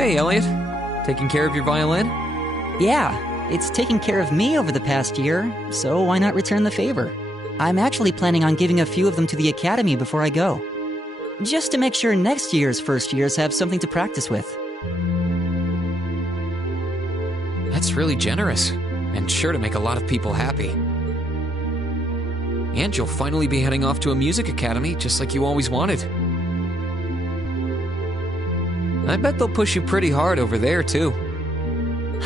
Hey, Elliot. Taking care of your violin? Yeah, it's taken care of me over the past year, so why not return the favor? I'm actually planning on giving a few of them to the academy before I go. Just to make sure next year's first years have something to practice with. That's really generous, and sure to make a lot of people happy. And you'll finally be heading off to a music academy, just like you always wanted. I bet they'll push you pretty hard over there, too.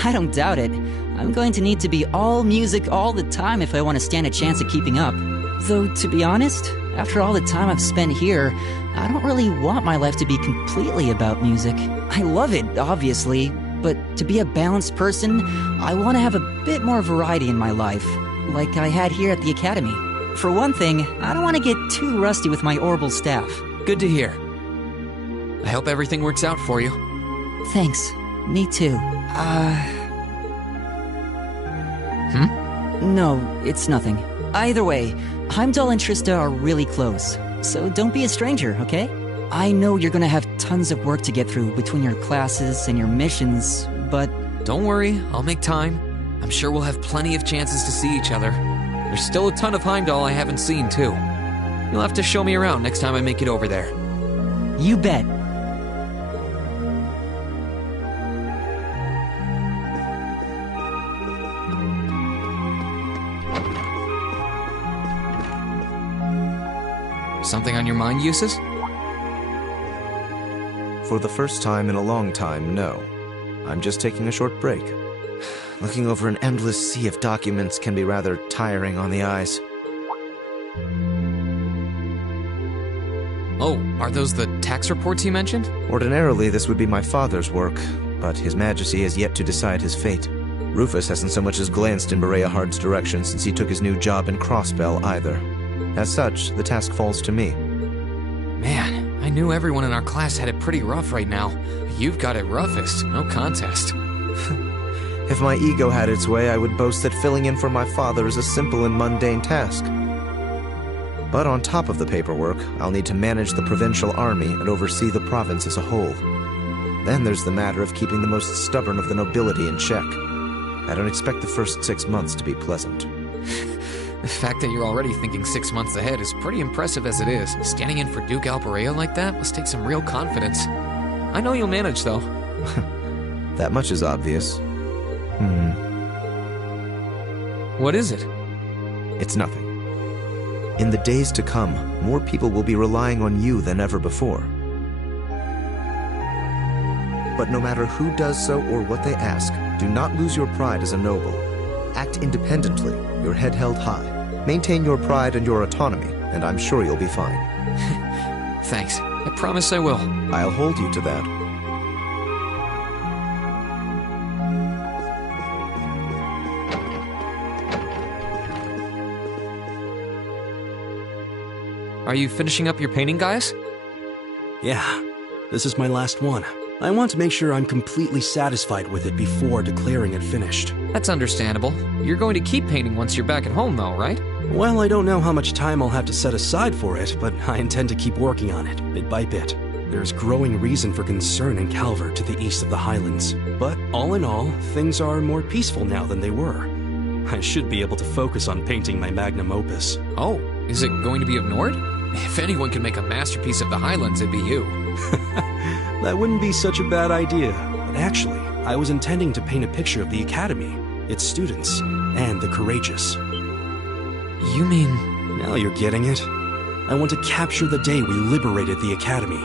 I don't doubt it. I'm going to need to be all music all the time if I want to stand a chance at keeping up. Though, to be honest, after all the time I've spent here, I don't really want my life to be completely about music. I love it, obviously, but to be a balanced person, I want to have a bit more variety in my life, like I had here at the academy. For one thing, I don't want to get too rusty with my orbital staff. Good to hear. I hope everything works out for you. Thanks. Me too. No, it's nothing. Either way, Heimdall and Trista are really close, so don't be a stranger, okay? I know you're gonna have tons of work to get through between your classes and your missions, but... Don't worry, I'll make time. I'm sure we'll have plenty of chances to see each other. There's still a ton of Heimdall I haven't seen, too. You'll have to show me around next time I make it over there. You bet. Something on your mind, Eustace? For the first time in a long time, no. I'm just taking a short break. Looking over an endless sea of documents can be rather tiring on the eyes. Oh, are those the tax reports you mentioned? Ordinarily, this would be my father's work, but His Majesty has yet to decide his fate. Rufus hasn't so much as glanced in Berea Hard's direction since he took his new job in Crossbell either. As such, the task falls to me. Man, I knew everyone in our class had it pretty rough right now. You've got it roughest, no contest. If my ego had its way, I would boast that filling in for my father is a simple and mundane task. But on top of the paperwork, I'll need to manage the provincial army and oversee the province as a whole. Then there's the matter of keeping the most stubborn of the nobility in check. I don't expect the first 6 months to be pleasant. The fact that you're already thinking 6 months ahead is pretty impressive as it is. Standing in for Duke Alberea like that must take some real confidence. I know you'll manage, though. That much is obvious. What is it? It's nothing. In the days to come, more people will be relying on you than ever before. But no matter who does so or what they ask, do not lose your pride as a noble. Act independently, your head held high. Maintain your pride and your autonomy, and I'm sure you'll be fine. Thanks. I promise I will. I'll hold you to that. Are you finishing up your painting, Gaius? Yeah, this is my last one. I want to make sure I'm completely satisfied with it before declaring it finished. That's understandable. You're going to keep painting once you're back at home, though, right? Well, I don't know how much time I'll have to set aside for it, but I intend to keep working on it, bit by bit. There's growing reason for concern in Calvert to the east of the Highlands. But all in all, things are more peaceful now than they were. I should be able to focus on painting my magnum opus. Oh, is it going to be of Nord? If anyone can make a masterpiece of the Highlands, it'd be you. That wouldn't be such a bad idea. But actually, I was intending to paint a picture of the Academy, its students, and the courageous. You mean... Now you're getting it. I want to capture the day we liberated the Academy.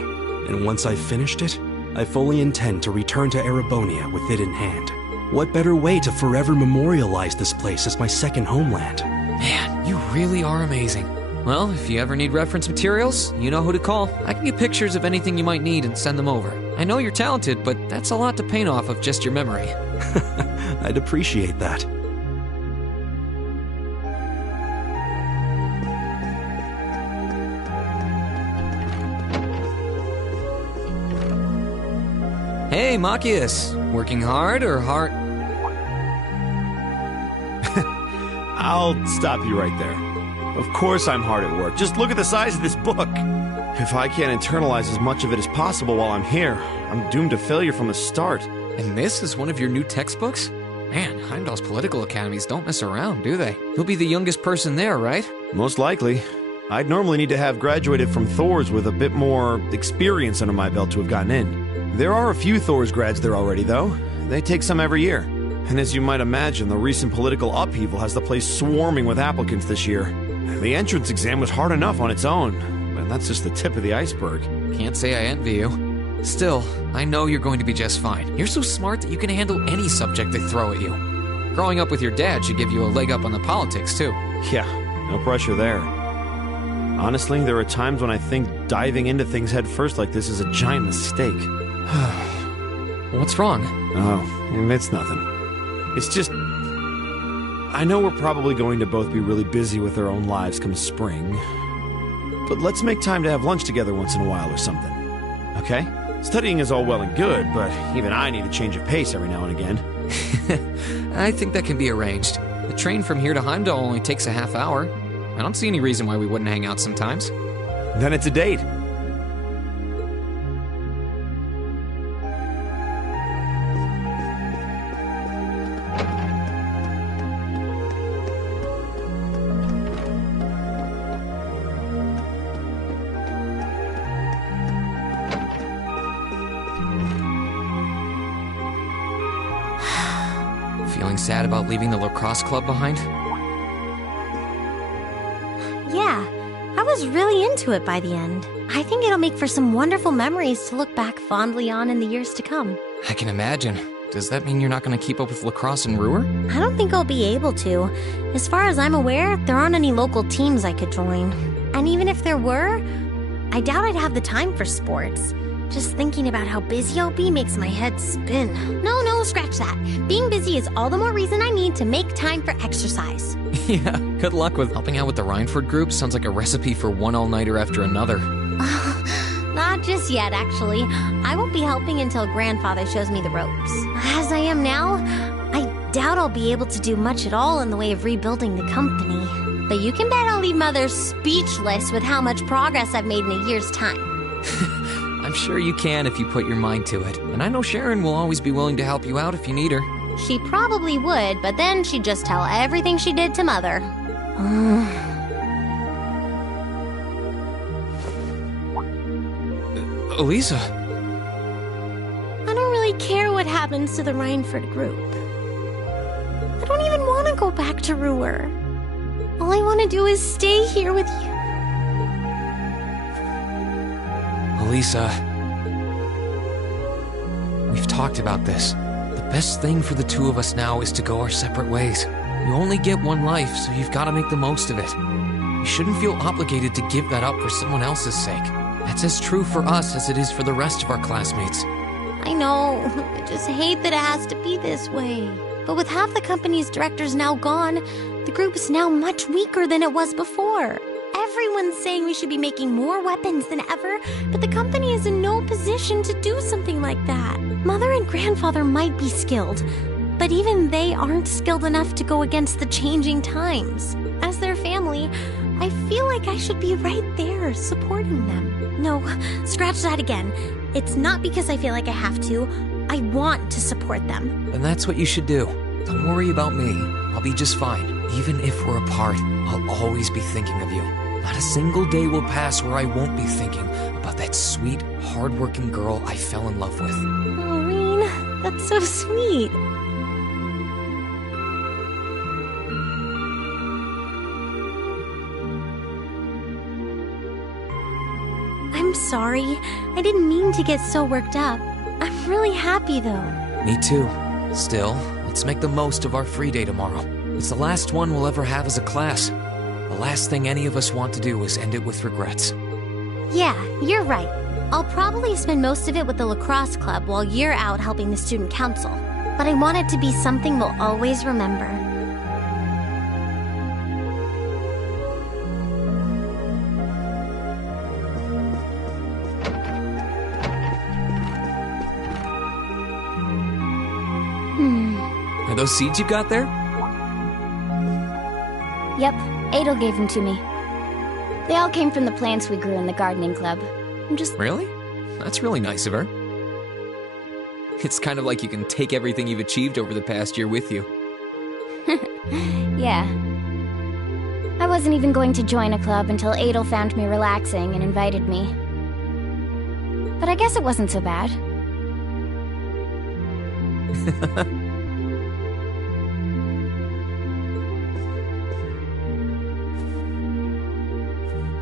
And once I've finished it, I fully intend to return to Erebonia with it in hand. What better way to forever memorialize this place as my second homeland? Man, you really are amazing. Well, if you ever need reference materials, you know who to call. I can get pictures of anything you might need and send them over. I know you're talented, but that's a lot to paint off of just your memory. I'd appreciate that. Hey, Machias. Working hard or hard? I'll stop you right there. Of course I'm hard at work. Just look at the size of this book. If I can't internalize as much of it as possible while I'm here, I'm doomed to failure from the start. And this is one of your new textbooks? Man, Heimdall's political academies don't mess around, do they? You'll be the youngest person there, right? Most likely. I'd normally need to have graduated from Thor's with a bit more experience under my belt to have gotten in. There are a few Thor's grads there already, though. They take some every year. And as you might imagine, the recent political upheaval has the place swarming with applicants this year. The entrance exam was hard enough on its own, but that's just the tip of the iceberg. Can't say I envy you. Still, I know you're going to be just fine. You're so smart that you can handle any subject they throw at you. Growing up with your dad should give you a leg up on the politics, too. Yeah, no pressure there. Honestly, there are times when I think diving into things head first like this is a giant mistake. What's wrong? Oh, it's nothing. It's just... I know we're probably going to both be really busy with our own lives come spring. But let's make time to have lunch together once in a while or something. Okay? Studying is all well and good, but even I need a change of pace every now and again. I think that can be arranged. The train from here to Heimdall only takes a half hour. I don't see any reason why we wouldn't hang out sometimes. Then it's a date. Feeling sad about leaving the lacrosse club behind? Yeah, I was really into it by the end. I think it'll make for some wonderful memories to look back fondly on in the years to come. I can imagine. Does that mean you're not going to keep up with lacrosse in Ruhr? I don't think I'll be able to. As far as I'm aware, there aren't any local teams I could join. And even if there were, I doubt I'd have the time for sports. Just thinking about how busy I'll be makes my head spin. No, scratch that. Being busy is all the more reason I need to make time for exercise. Yeah, good luck with helping out with the Rhineford group. Sounds like a recipe for one all-nighter after another. Not just yet, actually. I won't be helping until Grandfather shows me the ropes. As I am now, I doubt I'll be able to do much at all in the way of rebuilding the company. But you can bet I'll leave Mother speechless with how much progress I've made in a year's time. I'm sure you can if you put your mind to it. And I know Sharon will always be willing to help you out if you need her. She probably would, but then she'd just tell everything she did to Mother. Elisa. I don't really care what happens to the Rhineford group. I don't even want to go back to Ruhr. All I want to do is stay here with you. Elisa, we've talked about this. The best thing for the two of us now is to go our separate ways. You only get one life, so you've got to make the most of it. You shouldn't feel obligated to give that up for someone else's sake. That's as true for us as it is for the rest of our classmates. I know. I just hate that it has to be this way. But with half the company's directors now gone, the group is now much weaker than it was before. Everyone's saying we should be making more weapons than ever, but the company is in no position to do something like that. Mother and Grandfather might be skilled, but even they aren't skilled enough to go against the changing times. As their family, I feel like I should be right there, supporting them. No, scratch that again. It's not because I feel like I have to. I want to support them. And that's what you should do. Don't worry about me. I'll be just fine. Even if we're apart, I'll always be thinking of you. Not a single day will pass where I won't be thinking about that sweet, hard-working girl I fell in love with. Oh, Reen, that's so sweet. I'm sorry. I didn't mean to get so worked up. I'm really happy, though. Me too. Still, let's make the most of our free day tomorrow. It's the last one we'll ever have as a class. The last thing any of us want to do is end it with regrets. Yeah, you're right. I'll probably spend most of it with the lacrosse club while you're out helping the student council. But I want it to be something we'll always remember. Are those seeds you got there? Yep, Adel gave them to me. They all came from the plants we grew in the gardening club. I'm just... Really? That's really nice of her. It's kind of like you can take everything you've achieved over the past year with you. Yeah. I wasn't even going to join a club until Adel found me relaxing and invited me. But I guess it wasn't so bad.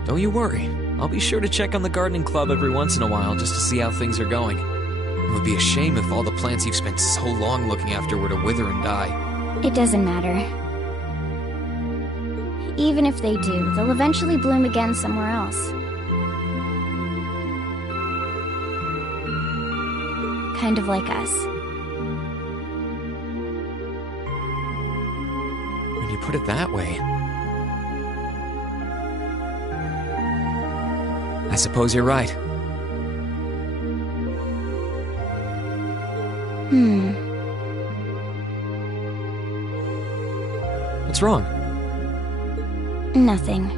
Don't you worry. I'll be sure to check on the gardening club every once in a while just to see how things are going. It would be a shame if all the plants you've spent so long looking after were to wither and die. It doesn't matter. Even if they do, they'll eventually bloom again somewhere else. Kind of like us. When you put it that way... I suppose you're right. What's wrong? Nothing.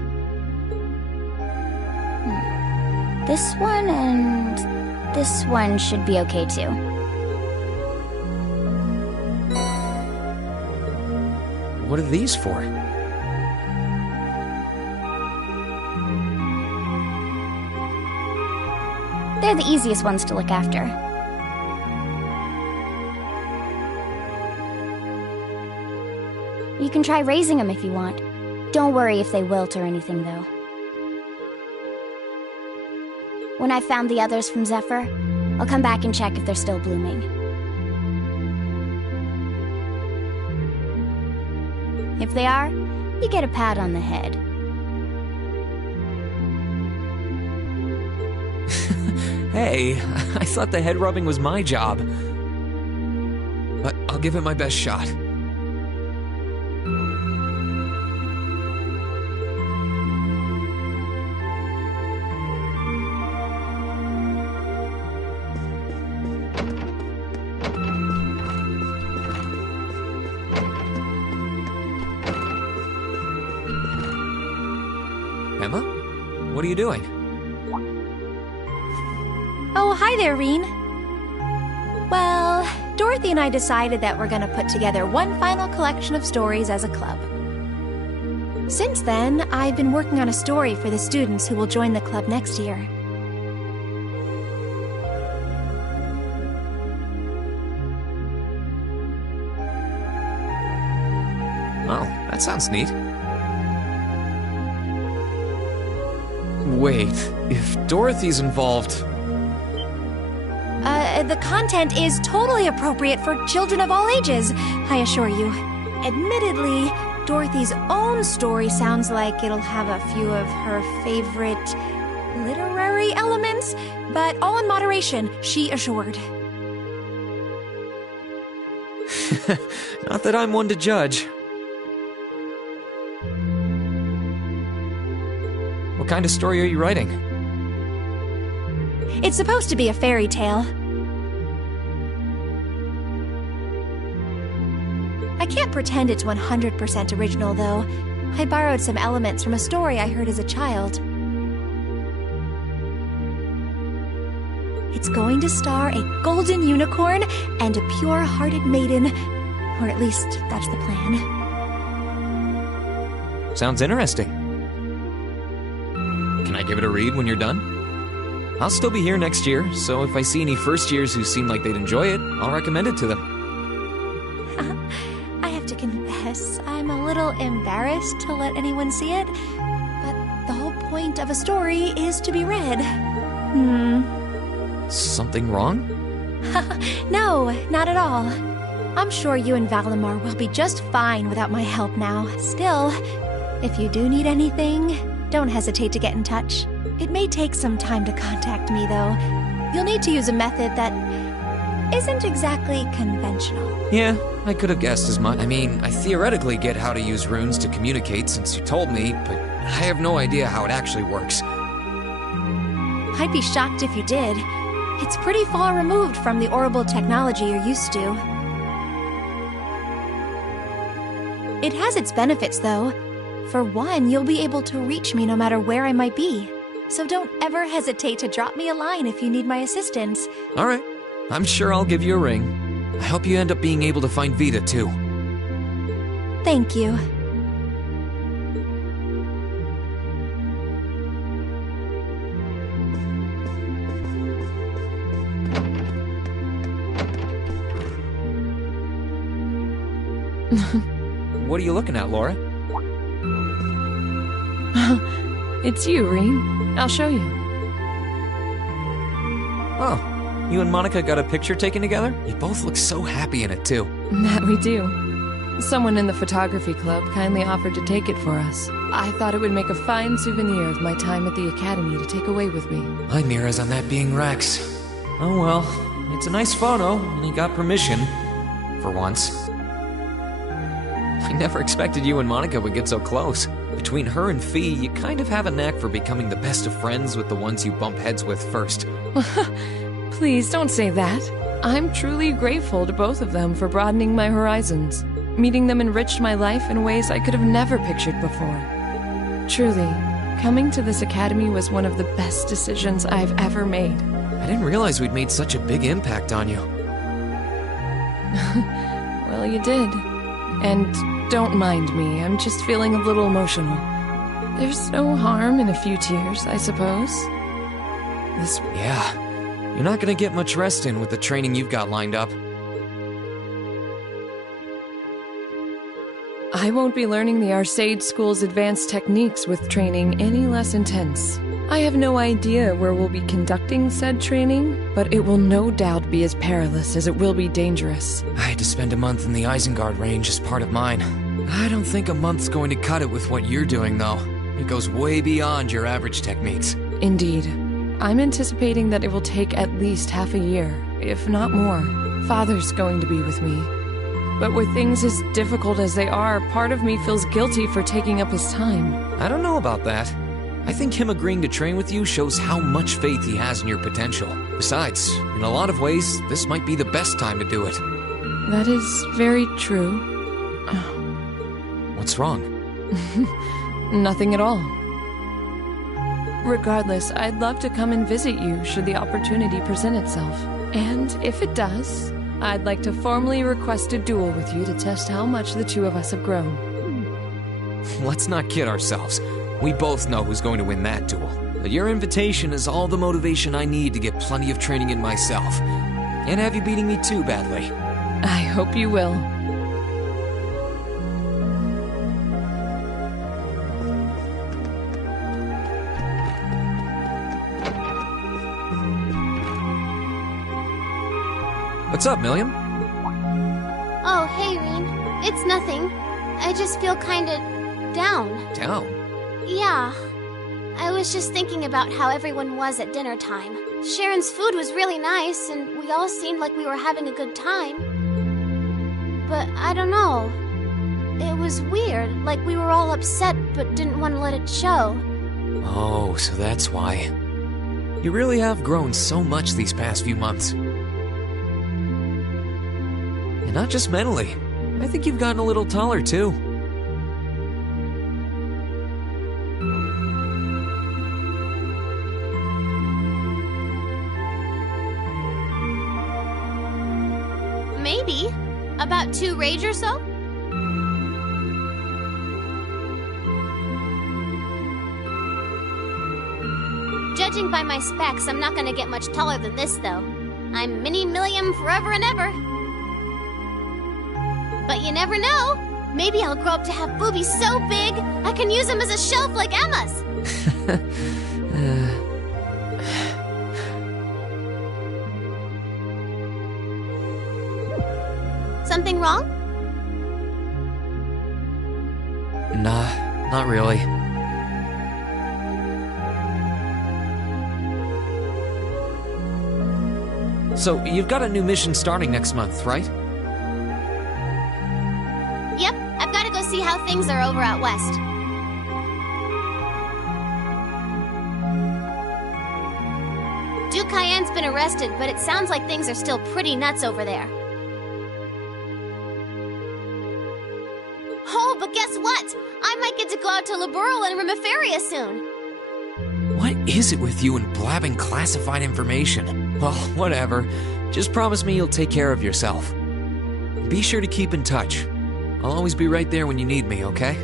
This one and this one should be okay too. What are these for? They're the easiest ones to look after. You can try raising them if you want. Don't worry if they wilt or anything, though. When I've found the others from Zephyr, I'll come back and check if they're still blooming. If they are, you get a pat on the head. Hey, I thought the head rubbing was my job. But I'll give it my best shot. Emma? What are you doing? Oh, hi there, Reen. Well, Dorothy and I decided that we're gonna put together one final collection of stories as a club. Since then, I've been working on a story for the students who will join the club next year. Oh, that sounds neat. Wait, if Dorothy's involved... The content is totally appropriate for children of all ages, I assure you. Admittedly, Dorothy's own story sounds like it'll have a few of her favorite literary elements, but all in moderation, she assured. Not that I'm one to judge. What kind of story are you writing? It's supposed to be a fairy tale. I can't pretend it's 100% original, though. I borrowed some elements from a story I heard as a child. It's going to star a golden unicorn and a pure-hearted maiden, or at least that's the plan. Sounds interesting. Can I give it a read when you're done? I'll still be here next year, so if I see any first years who seem like they'd enjoy it, I'll recommend it to them. I have to confess, I'm a little embarrassed to let anyone see it, but the whole point of a story is to be read. Something wrong? No, not at all. I'm sure you and Valimar will be just fine without my help now. Still, if you do need anything, don't hesitate to get in touch. It may take some time to contact me, though. You'll need to use a method that isn't exactly conventional. Yeah, I could have guessed as much. I mean, I theoretically get how to use runes to communicate since you told me, but I have no idea how it actually works. I'd be shocked if you did. It's pretty far removed from the orbital technology you're used to. It has its benefits, though. For one, you'll be able to reach me no matter where I might be. So don't ever hesitate to drop me a line if you need my assistance. Alright, I'm sure I'll give you a ring. I hope you end up being able to find Vita, too. Thank you. What are you looking at, Laura? It's you, Rean. I'll show you. Oh, you and Monica got a picture taken together? You both look so happy in it, too. That we do. Someone in the photography club kindly offered to take it for us. I thought it would make a fine souvenir of my time at the academy to take away with me. My mirrors on that being Rex. Oh well, it's a nice photo, and he got permission. For once. I never expected you and Monica would get so close. Between her and Fee, you kind of have a knack for becoming the best of friends with the ones you bump heads with first. Please don't say that. I'm truly grateful to both of them for broadening my horizons. Meeting them enriched my life in ways I could have never pictured before. Truly, coming to this academy was one of the best decisions I've ever made. I didn't realize we'd made such a big impact on you. Well, you did. And don't mind me, I'm just feeling a little emotional. There's no harm in a few tears, I suppose. Yeah, you're not gonna get much rest in with the training you've got lined up. I won't be learning the Arcade School's advanced techniques with training any less intense. I have no idea where we'll be conducting said training, but it will no doubt be as perilous as it will be dangerous. I had to spend a month in the Isengard range as part of mine. I don't think a month's going to cut it with what you're doing, though. It goes way beyond your average techniques. Indeed. I'm anticipating that it will take at least half a year, if not more. Father's going to be with me. But with things as difficult as they are, part of me feels guilty for taking up his time. I don't know about that. I think him agreeing to train with you shows how much faith he has in your potential. Besides, in a lot of ways, this might be the best time to do it. That is very true. What's wrong? Nothing at all. Regardless, I'd love to come and visit you should the opportunity present itself. And if it does, I'd like to formally request a duel with you to test how much the two of us have grown. Let's not kid ourselves. We both know who's going to win that duel. But your invitation is all the motivation I need to get plenty of training in myself. And have you beating me too badly. I hope you will. What's up, Milliam? Oh, hey, Rean. It's nothing. I just feel kinda down. Down? Yeah. I was just thinking about how everyone was at dinner time. Sharon's food was really nice, and we all seemed like we were having a good time. But I don't know. It was weird, like we were all upset but didn't want to let it show. Oh, so that's why. You really have grown so much these past few months. And not just mentally. I think you've gotten a little taller, too. Maybe. About 2 rage or so? Judging by my specs, I'm not gonna get much taller than this, though. I'm Mini Milliam forever and ever. But you never know. Maybe I'll grow up to have boobies so big, I can use them as a shelf like Emma's. Something wrong? Nah, not really. So, you've got a new mission starting next month, right? Yep, I've got to go see how things are over out west. Duke Cayenne's been arrested, but it sounds like things are still pretty nuts over there. Oh, but guess what? I might get to go out to Liberl and Remiferia soon. What is it with you and blabbing classified information? Well, whatever. Just promise me you'll take care of yourself. Be sure to keep in touch. I'll always be right there when you need me, okay?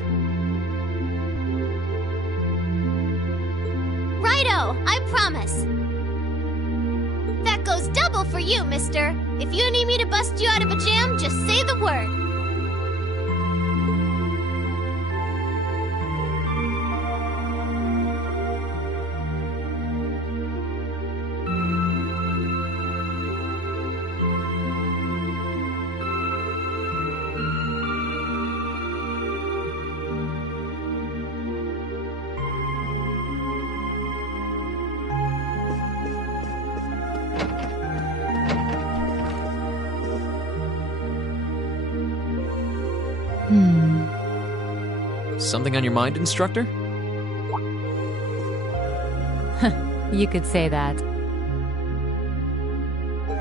Righto, I promise. That goes double for you, mister. If you need me to bust you out of a jam, just say the word. Something on your mind, instructor? You could say that.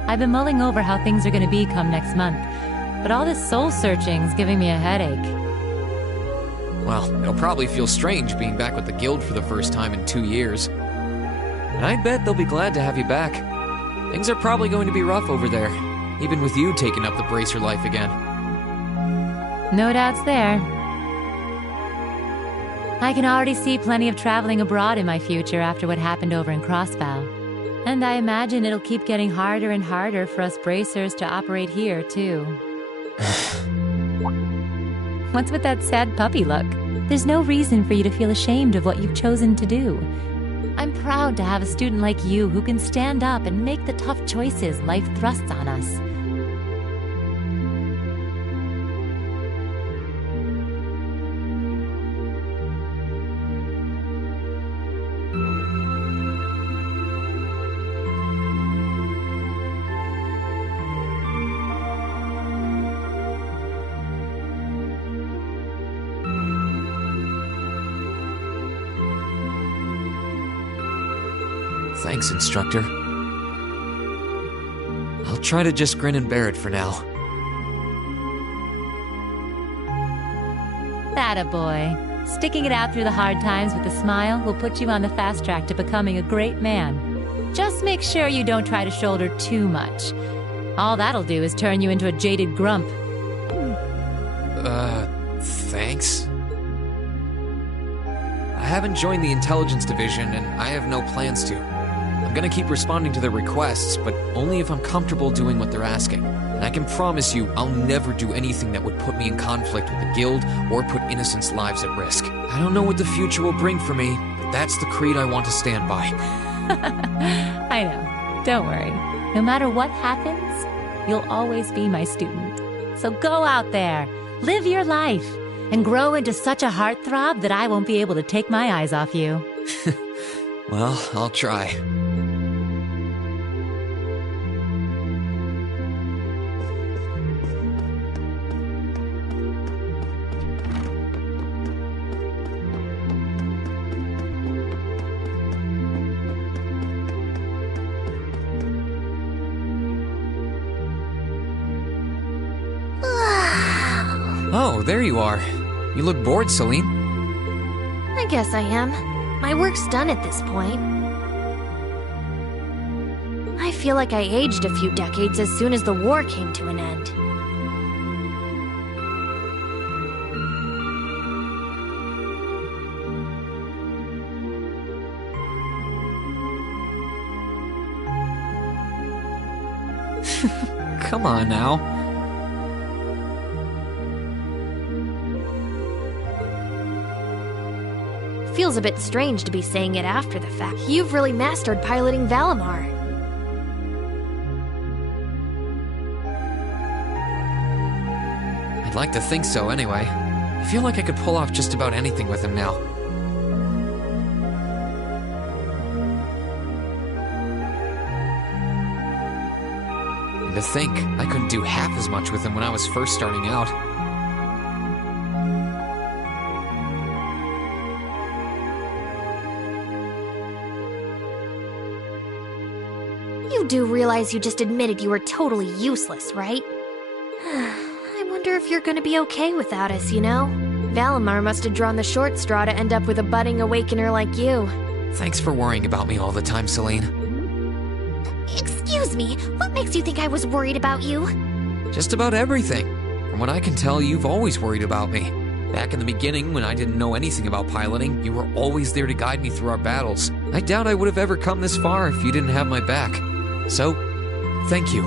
I've been mulling over how things are going to be come next month, but all this soul-searching's giving me a headache. Well, it'll probably feel strange being back with the guild for the first time in 2 years. And I bet they'll be glad to have you back. Things are probably going to be rough over there, even with you taking up the bracer life again. No doubts there. I can already see plenty of traveling abroad in my future after what happened over in Crossbow. And I imagine it'll keep getting harder and harder for us bracers to operate here, too. What's with that sad puppy look? There's no reason for you to feel ashamed of what you've chosen to do. I'm proud to have a student like you who can stand up and make the tough choices life thrusts on us. Thanks, instructor. I'll try to just grin and bear it for now. Attaboy. Sticking it out through the hard times with a smile will put you on the fast track to becoming a great man. Just make sure you don't try to shoulder too much. All that'll do is turn you into a jaded grump. Thanks? I haven't joined the intelligence division, and I have no plans to. I'm gonna keep responding to their requests, but only if I'm comfortable doing what they're asking. And I can promise you, I'll never do anything that would put me in conflict with the guild or put innocents' lives at risk. I don't know what the future will bring for me, but that's the creed I want to stand by. I know. Don't worry. No matter what happens, you'll always be my student. So go out there, live your life, and grow into such a heartthrob that I won't be able to take my eyes off you. Well, I'll try. Oh, there you are. You look bored, Celine. I guess I am. My work's done at this point. I feel like I aged a few decades as soon as the war came to an end. Come on now. Feels a bit strange to be saying it after the fact. You've really mastered piloting Valimar. I'd like to think so, anyway. I feel like I could pull off just about anything with him now. And to think, I couldn't do half as much with him when I was first starting out. You do realize you just admitted you were totally useless, right? I wonder if you're gonna be okay without us, you know? Valimar must have drawn the short straw to end up with a budding awakener like you. Thanks for worrying about me all the time, Celine. Excuse me, what makes you think I was worried about you? Just about everything. From what I can tell, you've always worried about me. Back in the beginning, when I didn't know anything about piloting, you were always there to guide me through our battles. I doubt I would have ever come this far if you didn't have my back. So, thank you.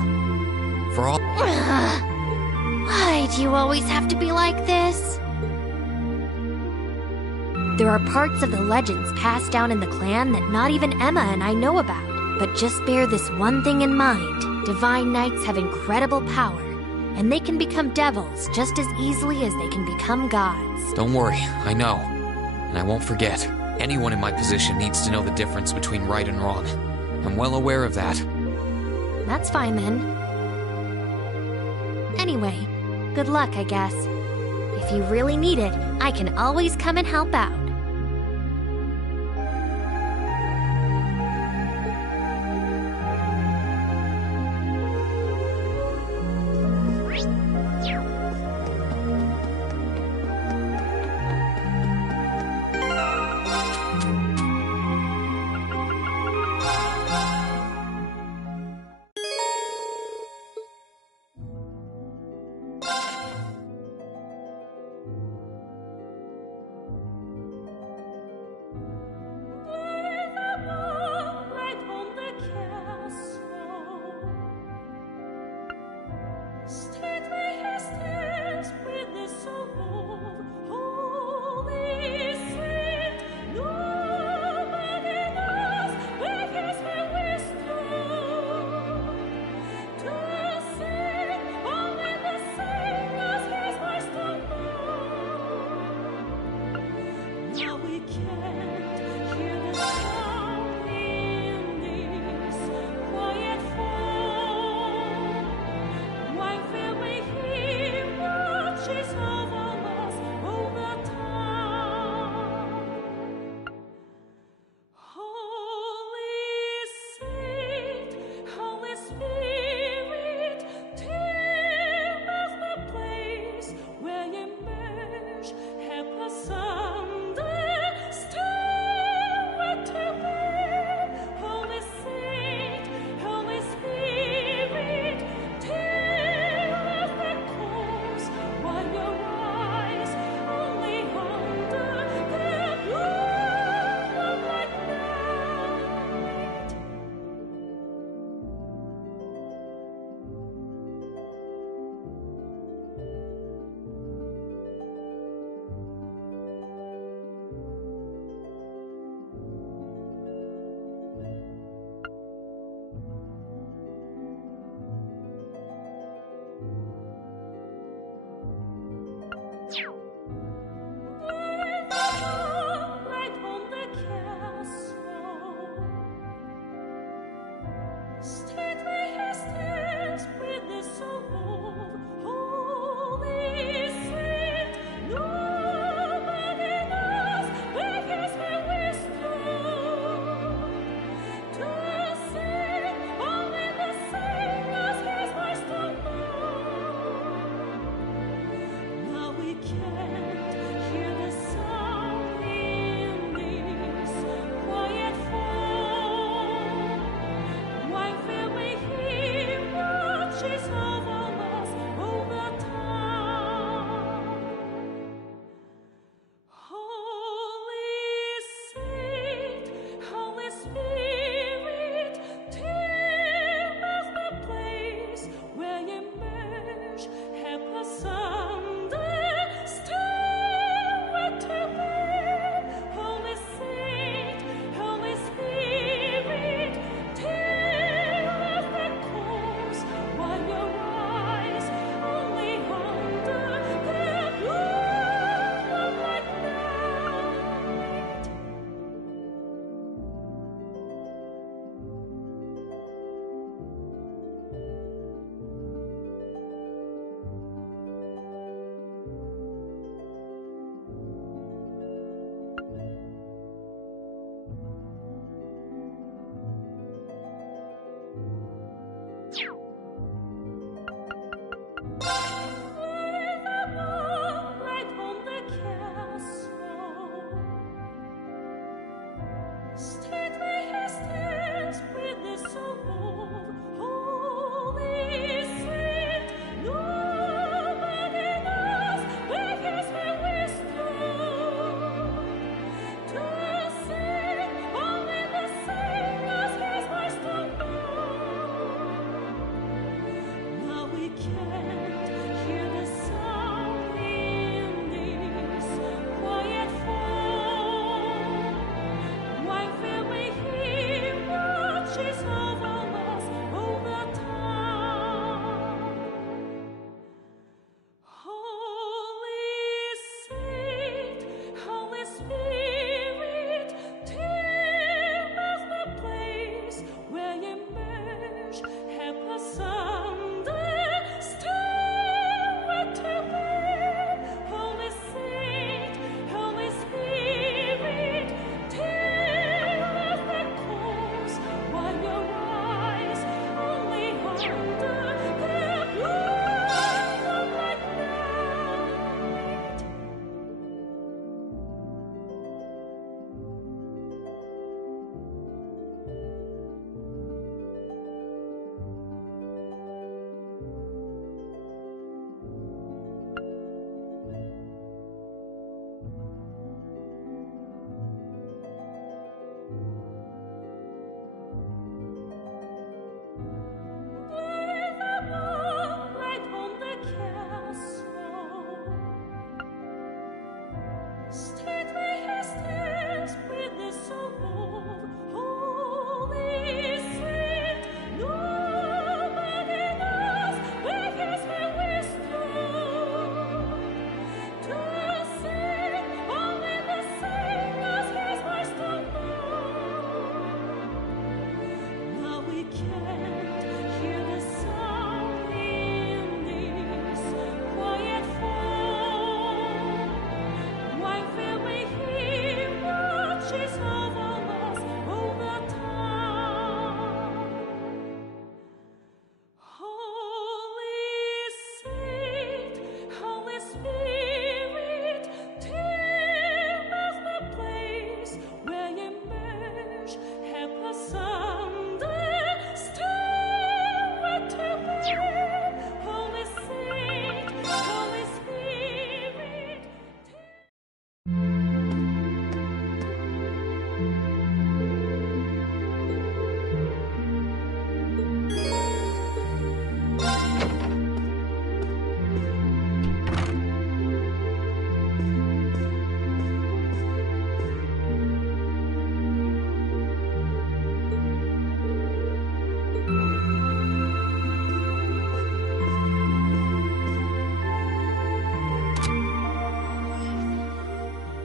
For all— Why do you always have to be like this? There are parts of the legends passed down in the clan that not even Emma and I know about. But just bear this one thing in mind. Divine Knights have incredible power, and they can become devils just as easily as they can become gods. Don't worry, I know. And I won't forget. Anyone in my position needs to know the difference between right and wrong. I'm well aware of that. That's fine then. Anyway, good luck, I guess. If you really need it, I can always come and help out.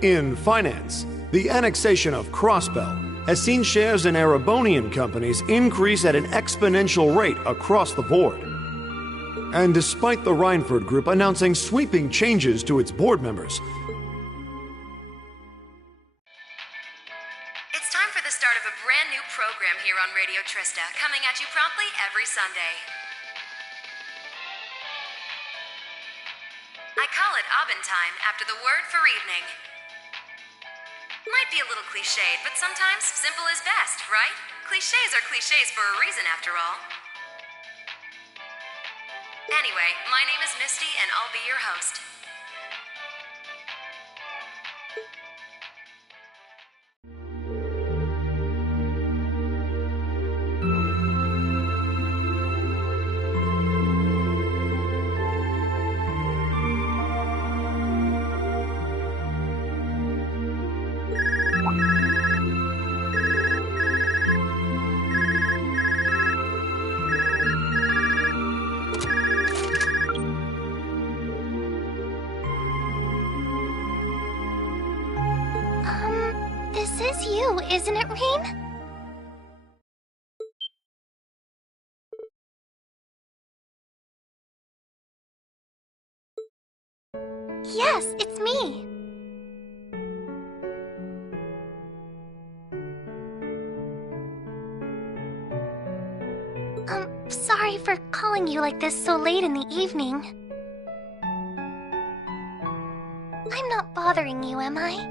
In finance, the annexation of Crossbell has seen shares in Erebonian companies increase at an exponential rate across the board. And despite the Reinford Group announcing sweeping changes to its board members, it's time for the start of a brand new program here on Radio Trista, coming at you promptly every Sunday. I call it Aubin time after the word for evening. Might be a little cliched, but sometimes simple is best, right? Clichés are clichés for a reason, after all. Anyway, my name is Misty, and I'll be your host. This is you, isn't it, Rean? Yes, it's me. Sorry for calling you like this so late in the evening. I'm not bothering you, am I?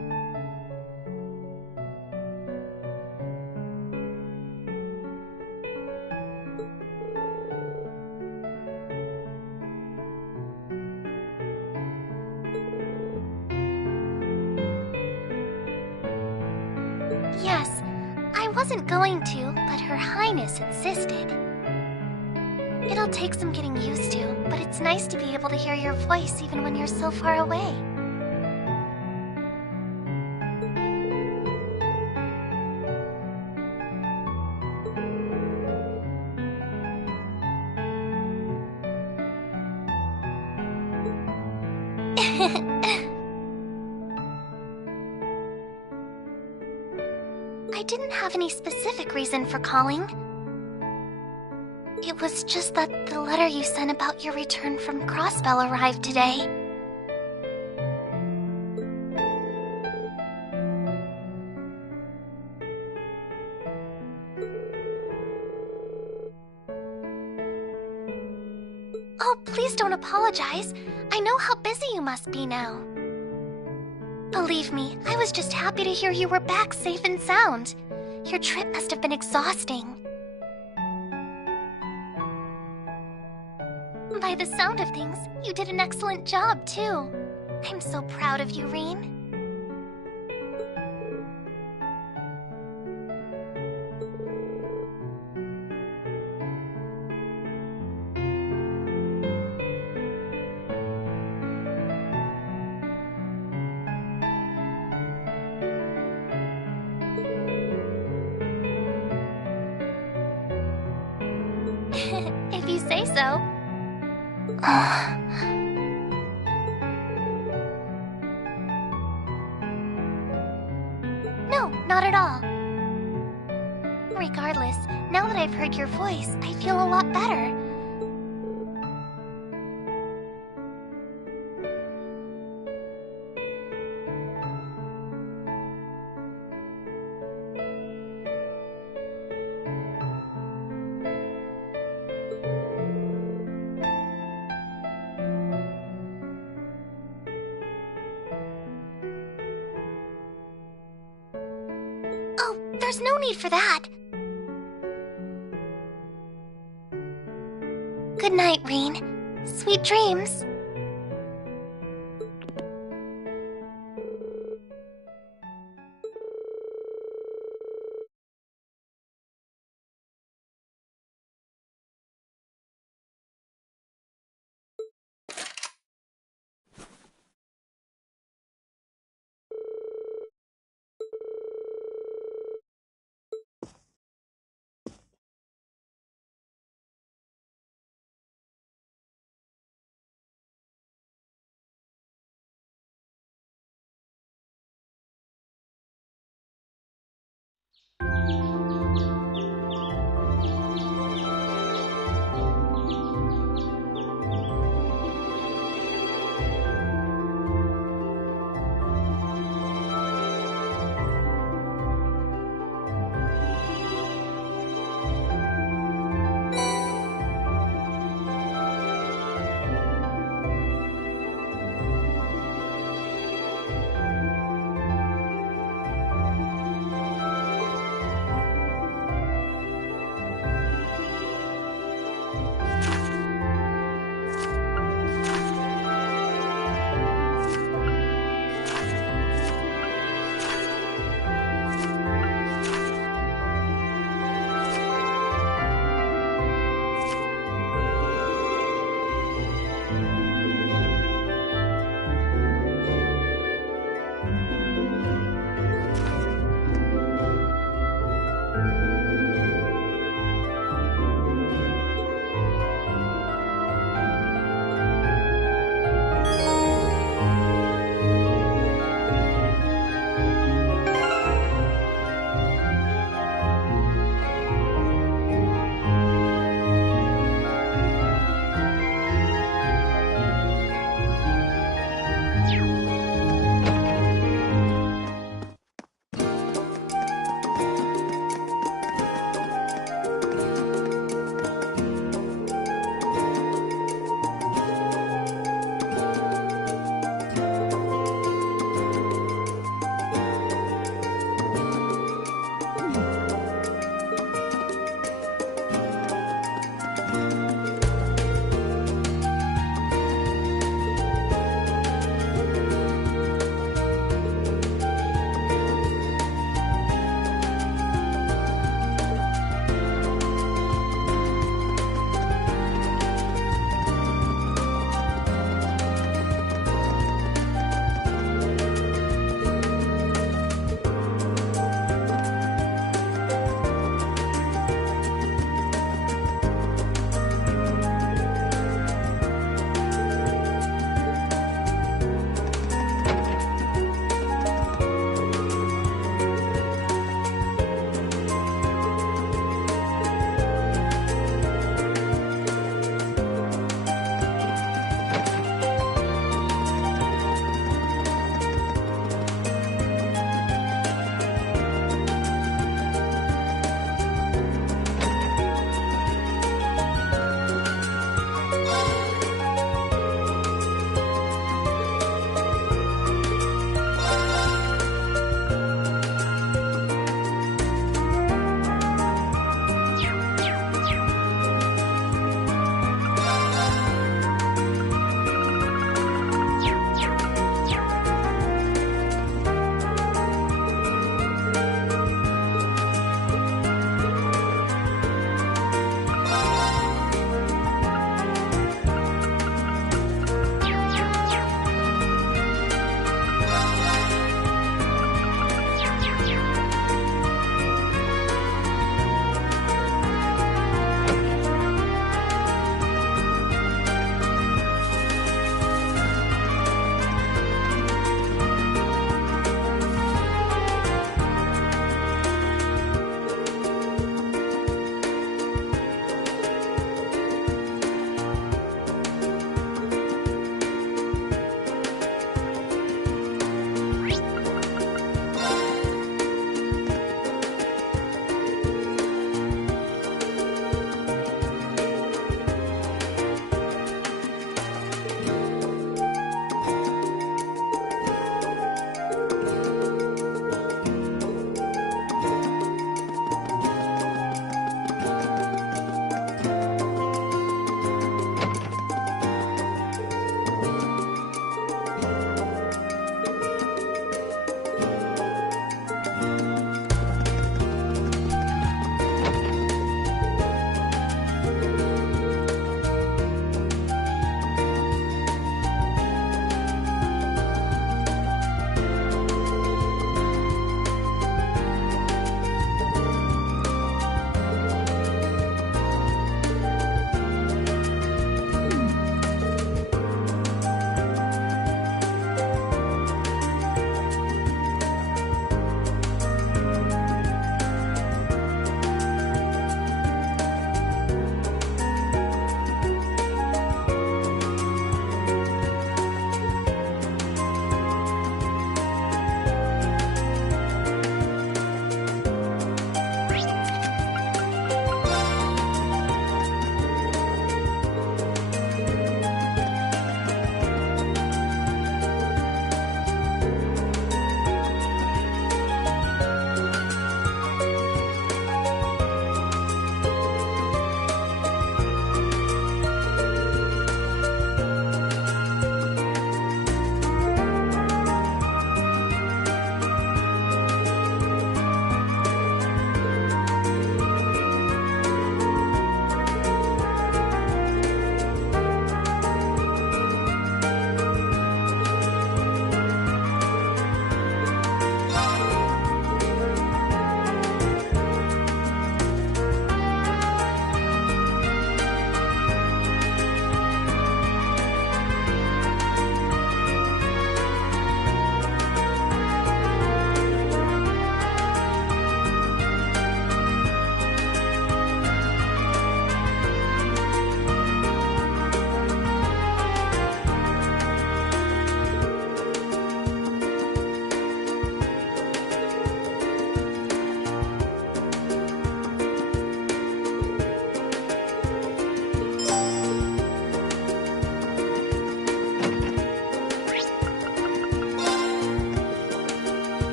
Yes, I wasn't going to, but Her Highness insisted. It'll take some getting used to, but it's nice to be able to hear your voice even when you're so far away. I didn't have any specific reason for calling. It was just that the letter you sent about your return from Crossbell arrived today. Oh, please don't apologize. I know how busy you must be now. Believe me, I was just happy to hear you were back safe and sound. Your trip must have been exhausting. By the sound of things, you did an excellent job, too. I'm so proud of you, Rean. say so. No, not at all. Regardless, now that I've heard your voice, I feel a lot better. Oh, there's no need for that. Good night, Rean. Sweet dreams.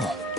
now?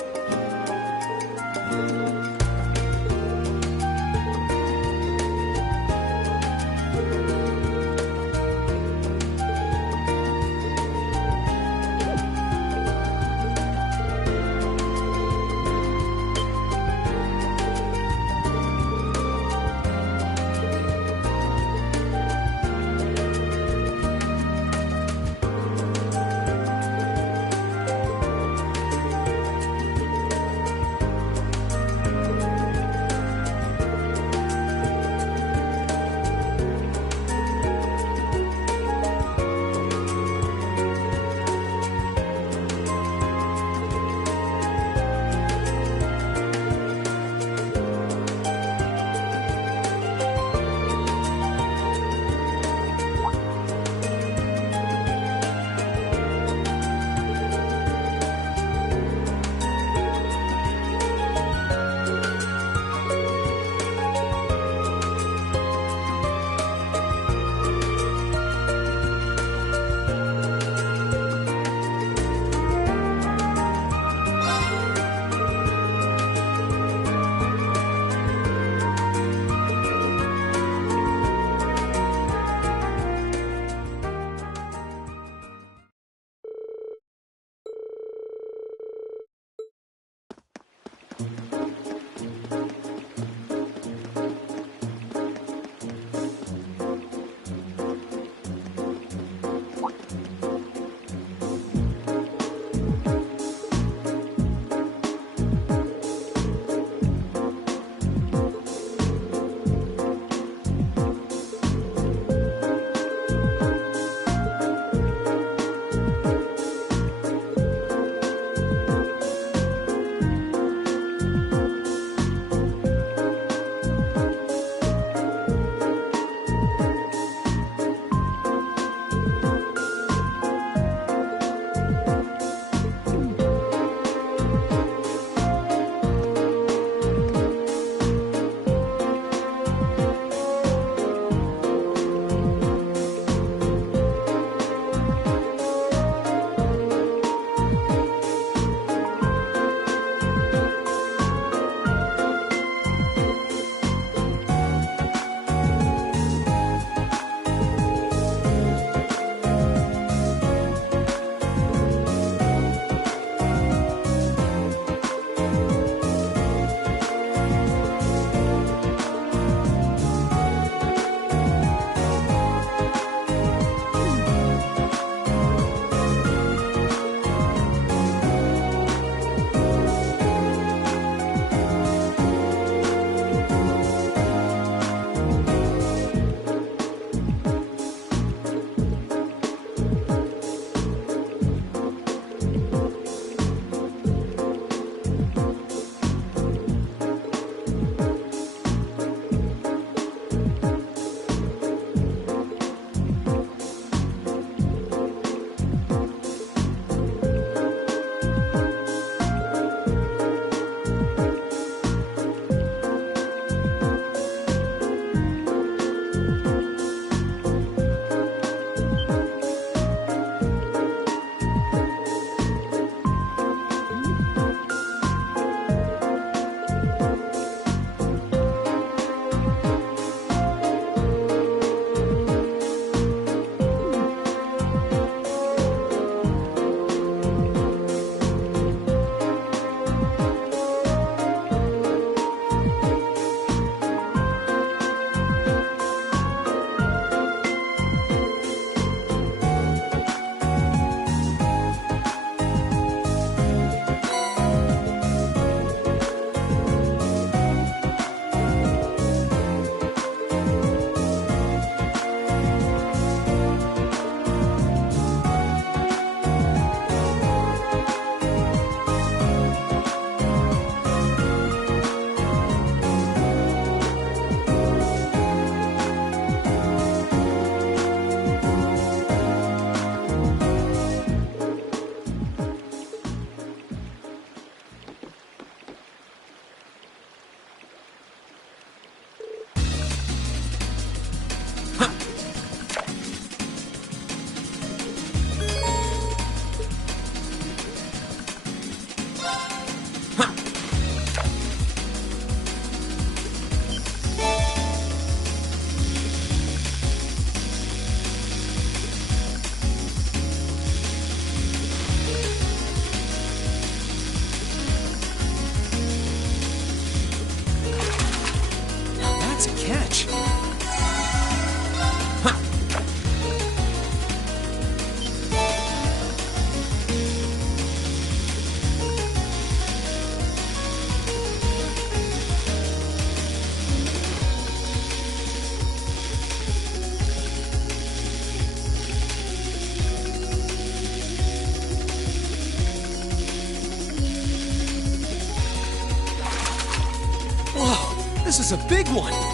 This is a big one!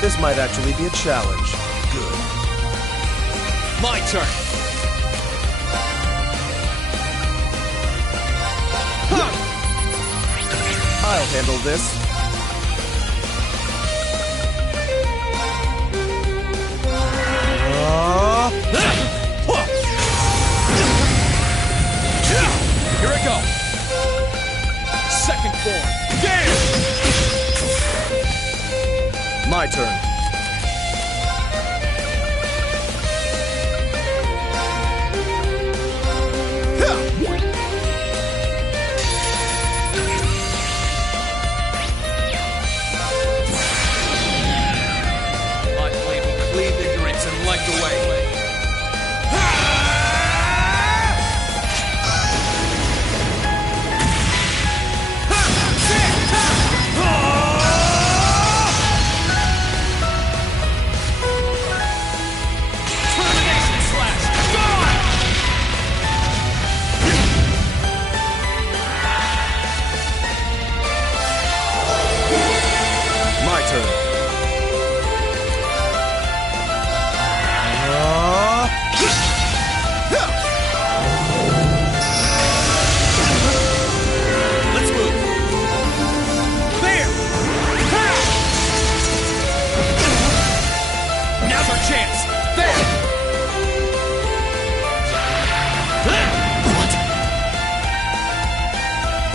This might actually be a challenge. Good. My turn. I'll handle this. Here I go. Second form. Game! My turn. My blade will cleave ignorance and light the way.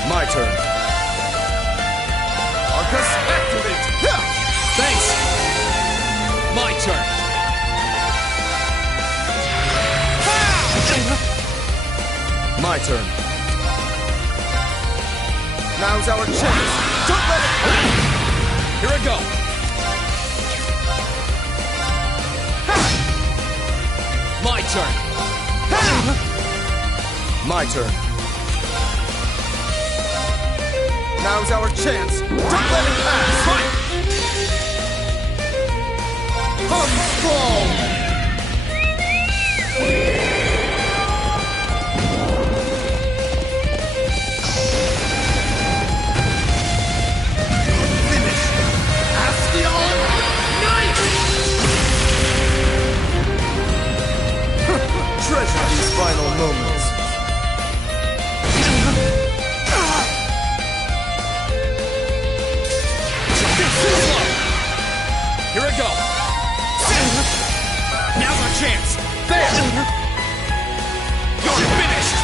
My turn. Arcus, activate! Thanks! My turn. My turn. Now's our chance. Don't let it pass. Here I go. My turn. My turn. Now's our chance. Don't let it pass. Fight! Strong. Finish! Astion Knight! Treasure these final moments. Here I go. Now's our chance. There. You're finished.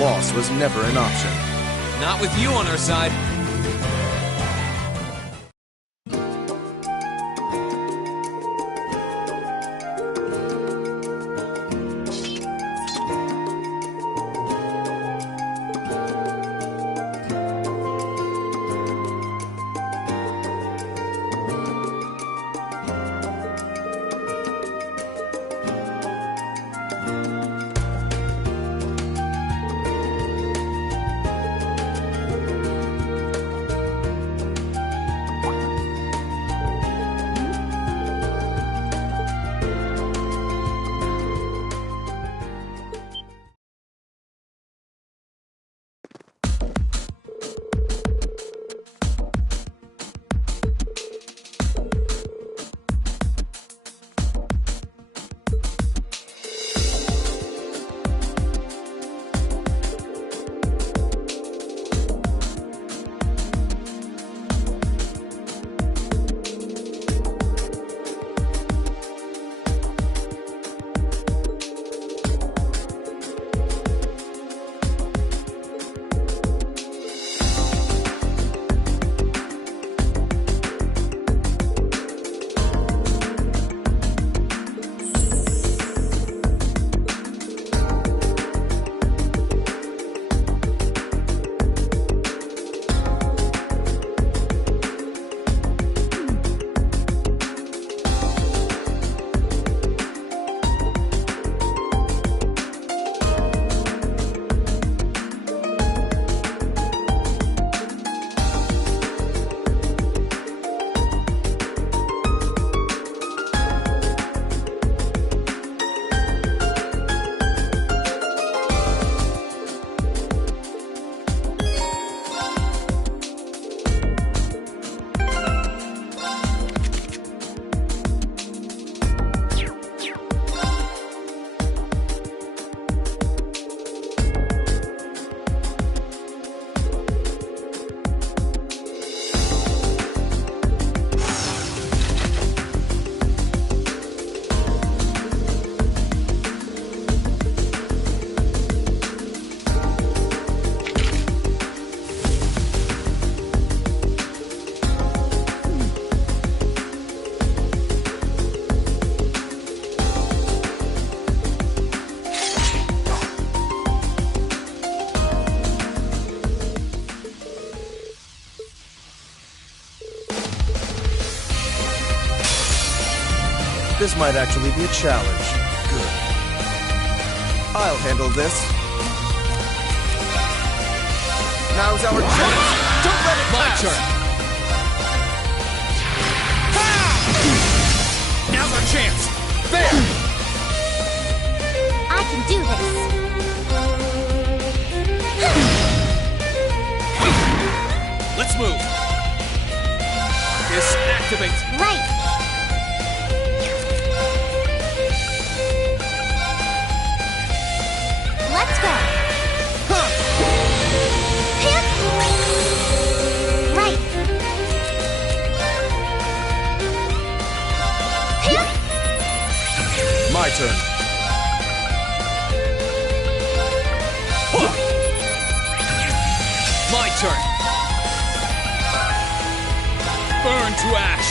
Loss was never an option. Not with you on our side. This might actually be a challenge. Good. I'll handle this. Now's our chance! Don't let it pass! My turn! Now's our chance! There! I can do this. Let's move! This activates! Right. Let's go. Hit. Right. Hit. My turn. My turn! Burn to ash!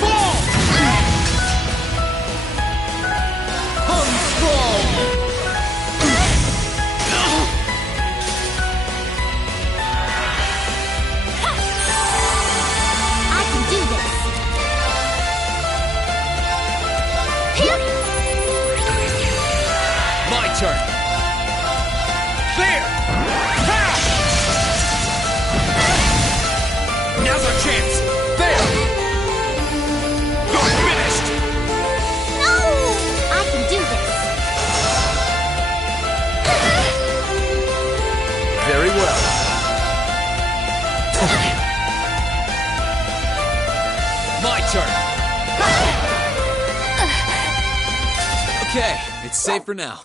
Fall! Unscroll! I can do this. Hit. My turn! There! Ha! Now's our chance! There! You're finished! No! I can do this. Very well. My turn! Okay, it's safe for now.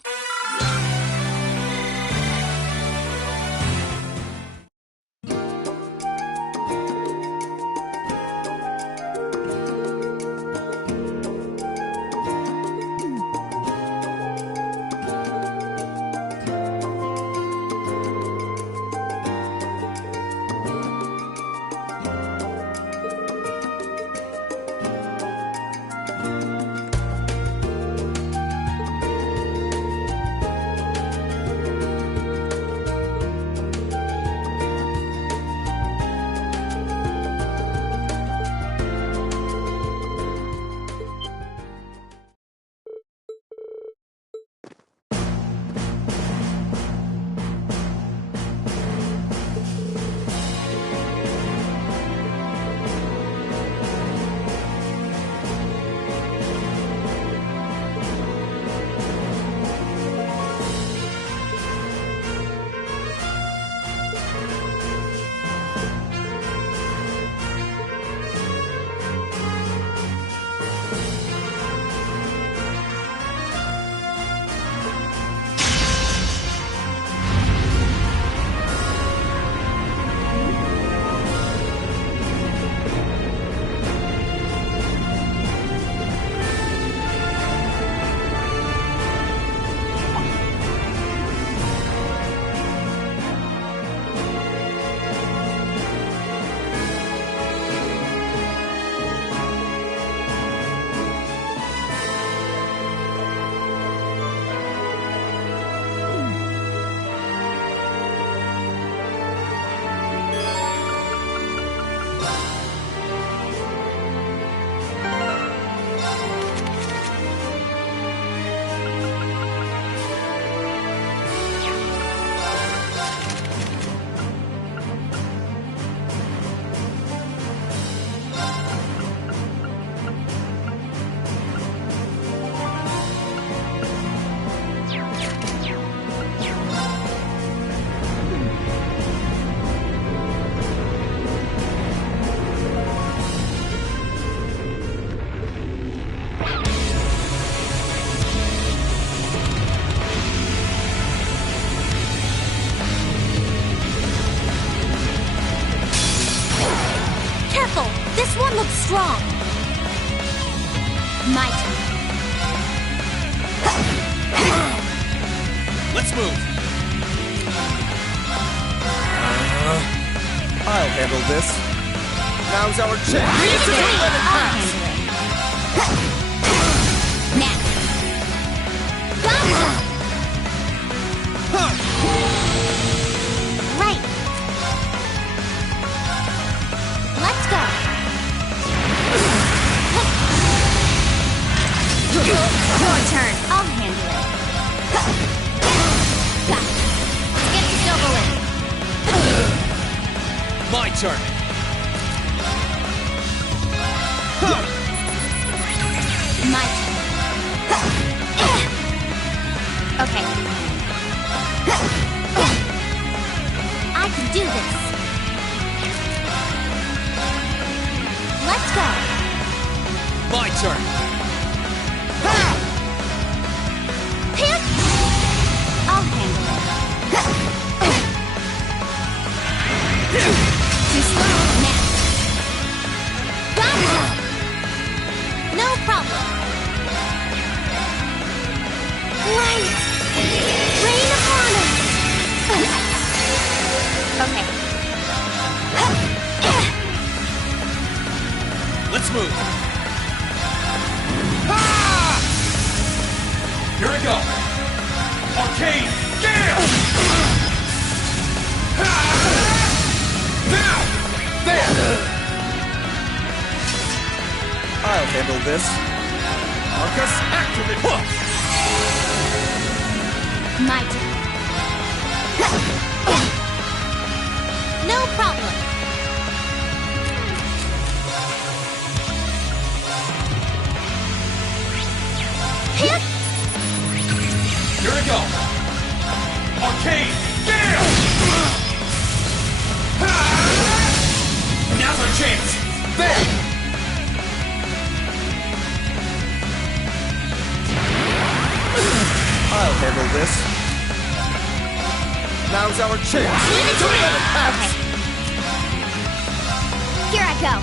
This one looks strong. My turn. Let's move. I'll handle this. Now's our chance. Don't let it pass. Now. Gotcha. Right. Let's go. Your turn. I'll handle it. Got it. Let's get this over with. My turn. My turn. Okay. I can do this. Let's go. My turn. Pip! I'll handle it. Too slow. Now. Gotcha! No problem. Light! Rain upon us! Okay. Let's move. Here we go. Arcane Gale! Now! There! I'll handle this. Arcus activate! My turn. No problem. Pip! Here we go. Arcane Gale! Now's our chance. There! I'll handle this. Now's our chance. Okay. Here I go.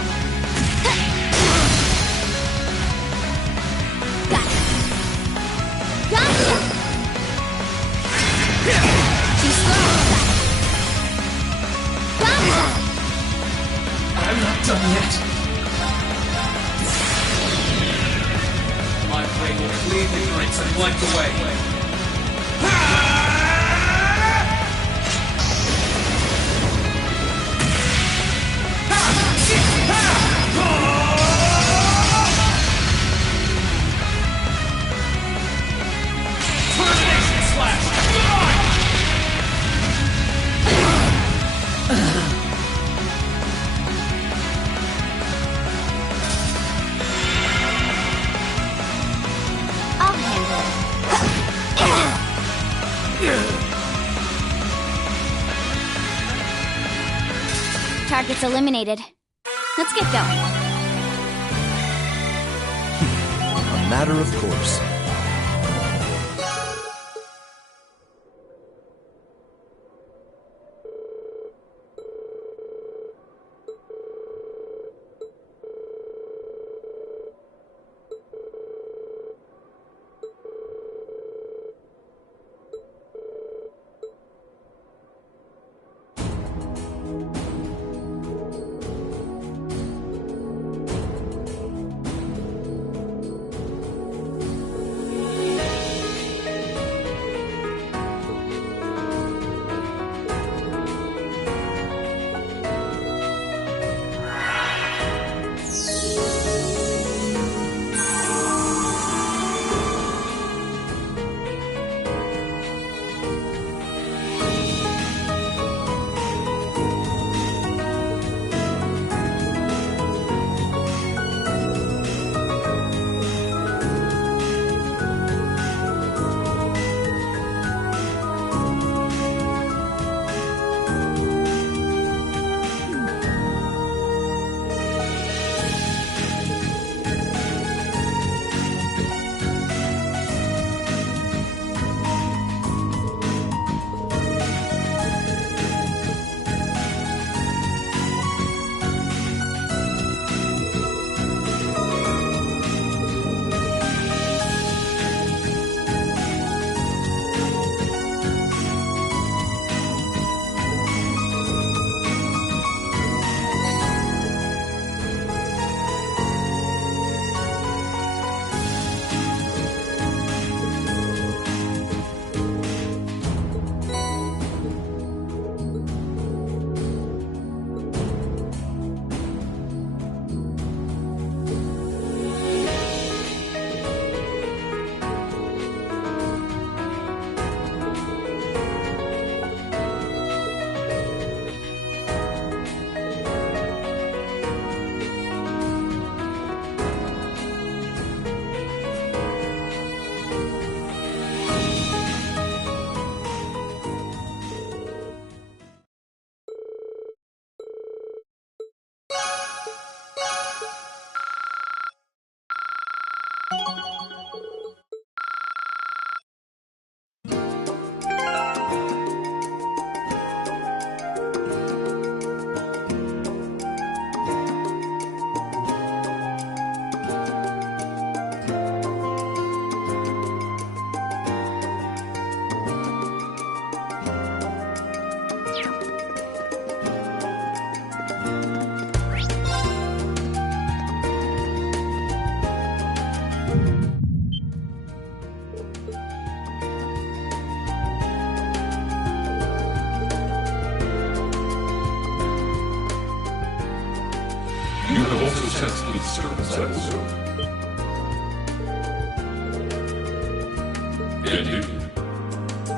Got it. Gotcha! Too slow. Gotcha! I'm not done yet. My blade will cleave ignorance and light the way. Termination slash! I'll handle it. Target's eliminated. Let's get going. A matter of course. You have also sensed the disturbance at the zone. Indeed.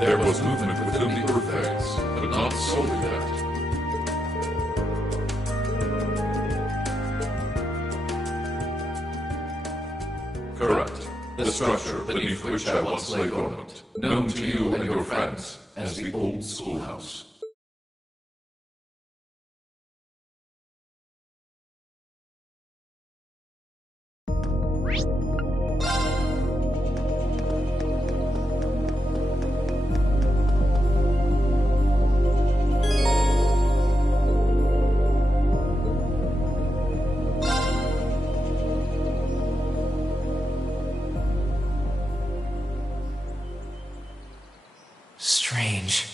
There was movement within the Earth Eggs, but not solely that. Correct. The structure beneath which I once lay dormant, known to you and your friends as the Old Schoolhouse. Strange.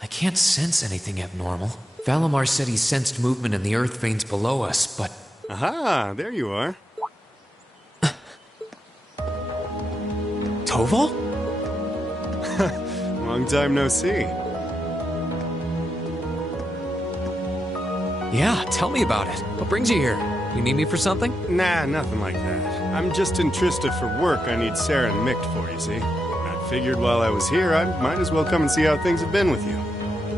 I can't sense anything abnormal. Valimar said he sensed movement in the earth veins below us, but... Aha, there you are. Toval? Long time no see. Yeah, tell me about it. What brings you here? You need me for something? Nah, nothing like that. I'm just in Trista for work I need Sarah and Mick for, you see. I figured while I was here, I might as well come and see how things have been with you.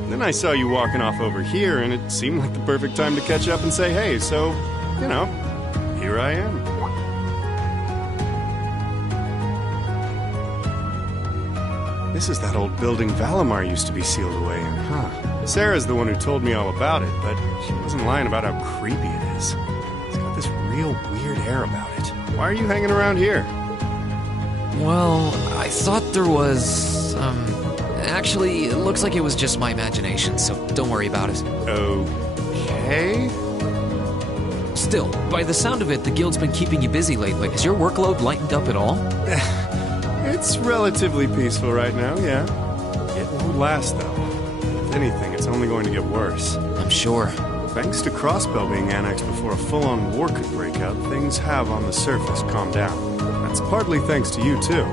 Then I saw you walking off over here, and it seemed like the perfect time to catch up and say hey, so, you know, here I am. This is that old building Valimar used to be sealed away in, huh? Sarah's the one who told me all about it, but she wasn't lying about how creepy it is. It's got this real weird air about it. Why are you hanging around here? Well, I thought there was, actually, it looks like it was just my imagination, so don't worry about it. Okay? Still, by the sound of it, the guild's been keeping you busy lately. Has your workload lightened up at all? It's relatively peaceful right now, yeah. It won't last, though. If anything, it's only going to get worse. I'm sure. Thanks to Crossbell being annexed before a full-on war could break out, things have on the surface calmed down. That's partly thanks to you, too.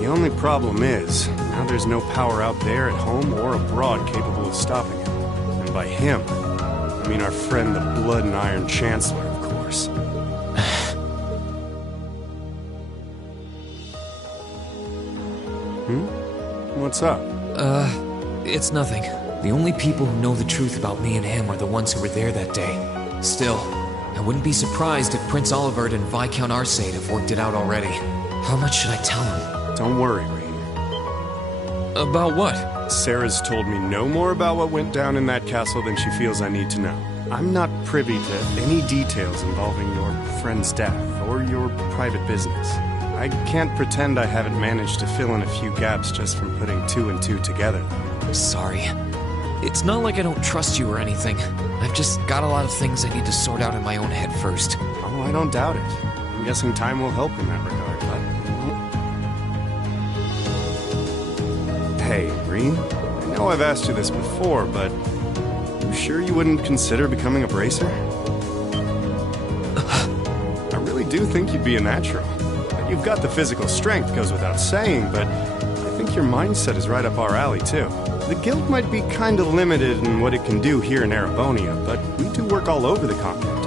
The only problem is, now there's no power out there at home or abroad capable of stopping him. And by him, I mean our friend the Blood and Iron Chancellor, of course. What's up? It's nothing. The only people who know the truth about me and him are the ones who were there that day. Still, I wouldn't be surprised if Prince Olivert and Viscount Arcade have worked it out already. How much should I tell him? Don't worry, Rean. About what? Sarah's told me no more about what went down in that castle than she feels I need to know. I'm not privy to any details involving your friend's death or your private business. I can't pretend I haven't managed to fill in a few gaps just from putting two and two together. I'm sorry. It's not like I don't trust you or anything. I've just got a lot of things I need to sort out in my own head first. Oh, I don't doubt it. I'm guessing time will help in that regard, but... Hey, Rean, I know I've asked you this before, but... you sure you wouldn't consider becoming a bracer? I really do think you'd be a natural. You've got the physical strength, goes without saying, but I think your mindset is right up our alley, too. The guild might be kind of limited in what it can do here in Erebonia, but we do work all over the continent.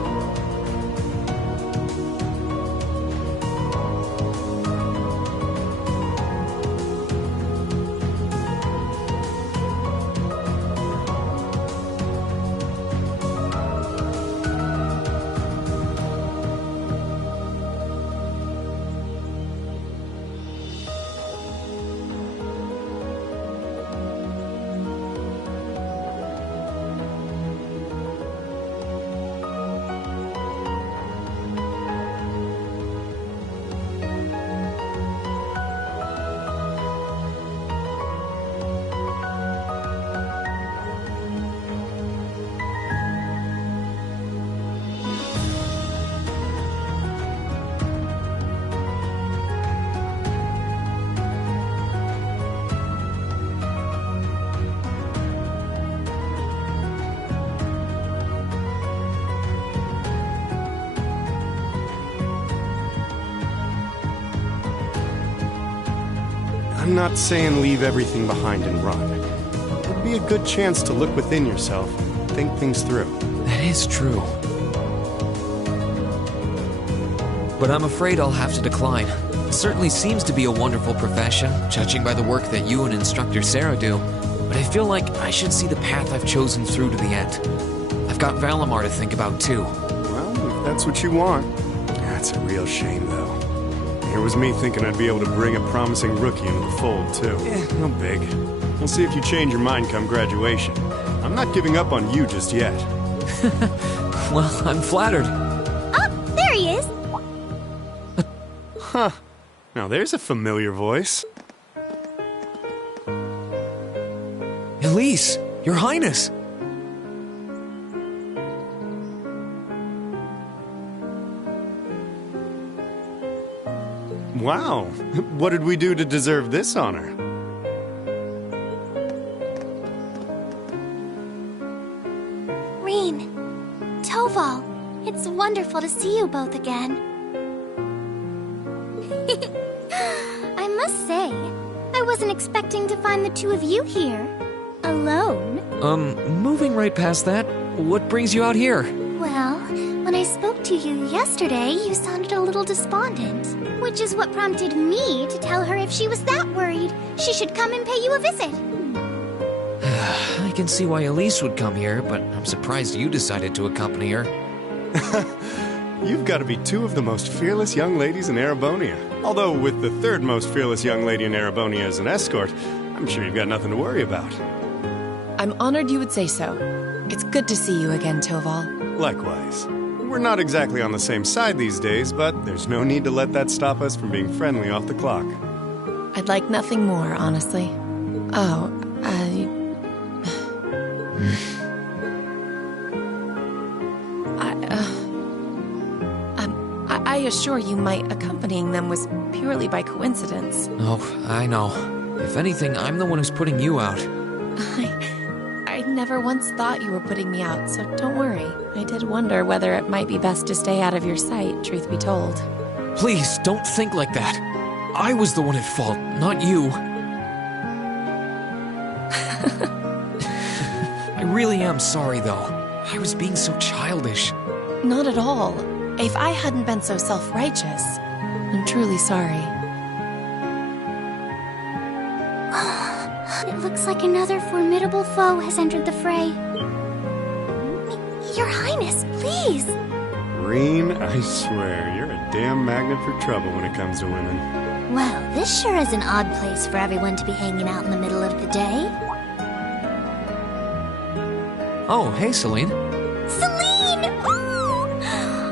I'm not saying leave everything behind and run. It'd be a good chance to look within yourself and think things through. That is true. But I'm afraid I'll have to decline. It certainly seems to be a wonderful profession, judging by the work that you and Instructor Sarah do. But I feel like I should see the path I've chosen through to the end. I've got Valimar to think about too. Well, if that's what you want. That's a real shame, though. Here was me thinking I'd be able to bring a promising rookie into the fold, too. No big. We'll see if you change your mind come graduation. I'm not giving up on you just yet. Well, I'm flattered. Oh, there he is! Huh. Now there's a familiar voice. Elise, Your Highness! Wow. What did we do to deserve this honor? Rean, Toval, it's wonderful to see you both again. I must say, I wasn't expecting to find the two of you here. Alone. Moving right past that, what brings you out here? Well, when I spoke to you yesterday, you sounded a little despondent. Which is what prompted me to tell her if she was that worried, she should come and pay you a visit. I can see why Elise would come here, but I'm surprised you decided to accompany her. You've got to be two of the most fearless young ladies in Erebonia. Although with the third most fearless young lady in Erebonia as an escort, I'm sure you've got nothing to worry about. I'm honored you would say so. It's good to see you again, Toval. Likewise. We're not exactly on the same side these days, but there's no need to let that stop us from being friendly off the clock. I'd like nothing more, honestly. Oh, I assure you my accompanying them was purely by coincidence. Oh, I know. If anything, I'm the one who's putting you out. I never once thought you were putting me out, so don't worry. I did wonder whether it might be best to stay out of your sight, truth be told. Please, don't think like that. I was the one at fault, not you. I really am sorry, though. I was being so childish. Not at all. If I hadn't been so self-righteous, I'm truly sorry. It looks like another formidable foe has entered the fray. Your Highness, please! Rean, I swear, you're a damn magnet for trouble when it comes to women. Well, this sure is an odd place for everyone to be hanging out in the middle of the day. Oh, hey, Celine. Celine! Ooh!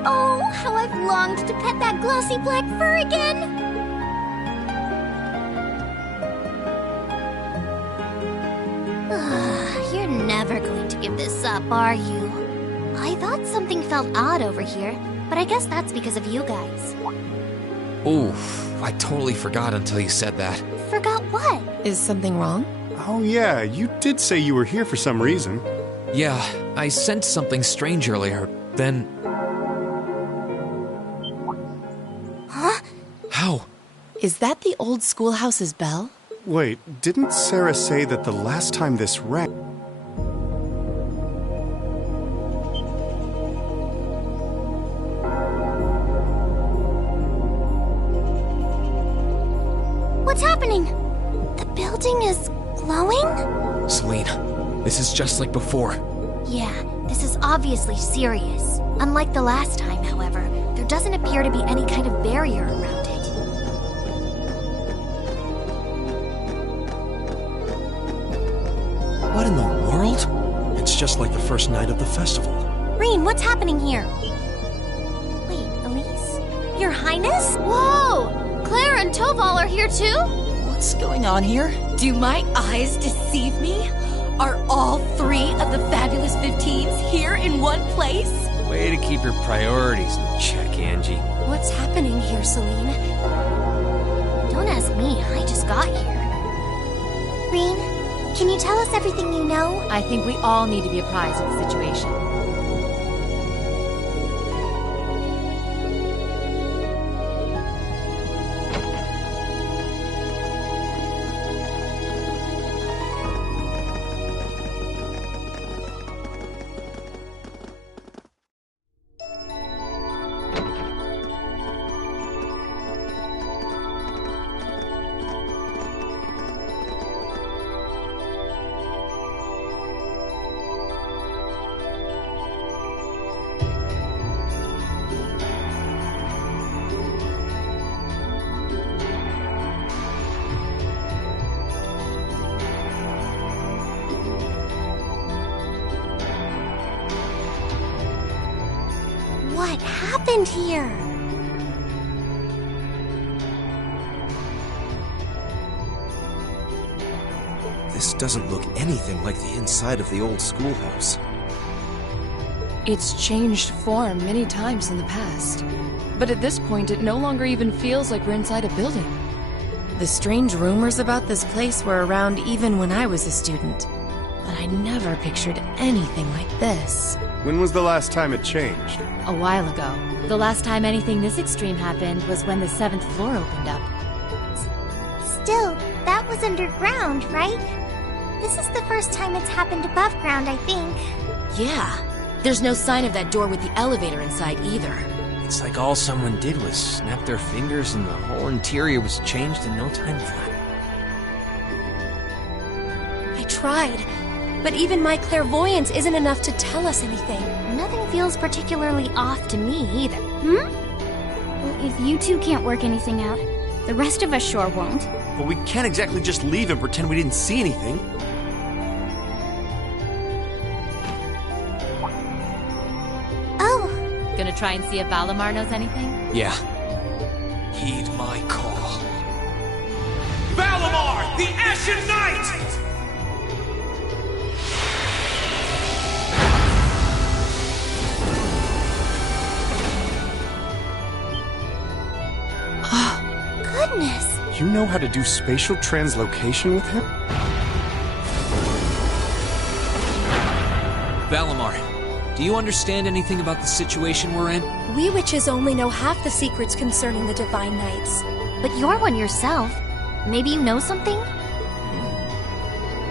Oh, how I've longed to pet that glossy black fur again! You're never going to give this up, are you? I thought something felt odd over here, but I guess that's because of you guys. Oof, I totally forgot until you said that. Forgot what? Is something wrong? Oh yeah, you did say you were here for some reason. Yeah, I sensed something strange earlier, then... Huh? How? Is that the old schoolhouse's bell? Wait, didn't Sarah say that the last time this rang... What's happening? The building is glowing? Celine, this is just like before. Yeah, this is obviously serious. Unlike the last time, however, there doesn't appear to be any kind of barrier around it. What in the world? It's just like the first night of the festival. Rean, what's happening here? Wait, Elise? Your Highness? Whoa! Claire and Toval are here too? What's going on here? Do my eyes deceive me? Are all three of the fabulous 15s here in one place? Way to keep your priorities in check, Angie. What's happening here, Celine? Don't ask me, I just got here. Rean, can you tell us everything you know? I think we all need to be apprised of the situation. happened here? This doesn't look anything like the inside of the old schoolhouse. It's changed form many times in the past. But at this point, it no longer even feels like we're inside a building. The strange rumors about this place were around even when I was a student. But I never pictured anything like this. When was the last time it changed? A while ago. The last time anything this extreme happened was when the 7th floor opened up. Still, that was underground, right? This is the first time it's happened above ground, I think. Yeah. There's no sign of that door with the elevator inside either. It's like all someone did was snap their fingers and the whole interior was changed in no time flat. I tried, but even my clairvoyance isn't enough to tell us anything. Nothing feels particularly off to me either. Well, if you two can't work anything out, the rest of us sure won't. Well, we can't exactly just leave and pretend we didn't see anything. Oh! Gonna try and see if Valimar knows anything? Yeah. Heed my call. Valimar, the Ashen Knight! Goodness! You know how to do spatial translocation with him? Valimar, do you understand anything about the situation we're in? We witches only know half the secrets concerning the Divine Knights. But you're one yourself. Maybe you know something?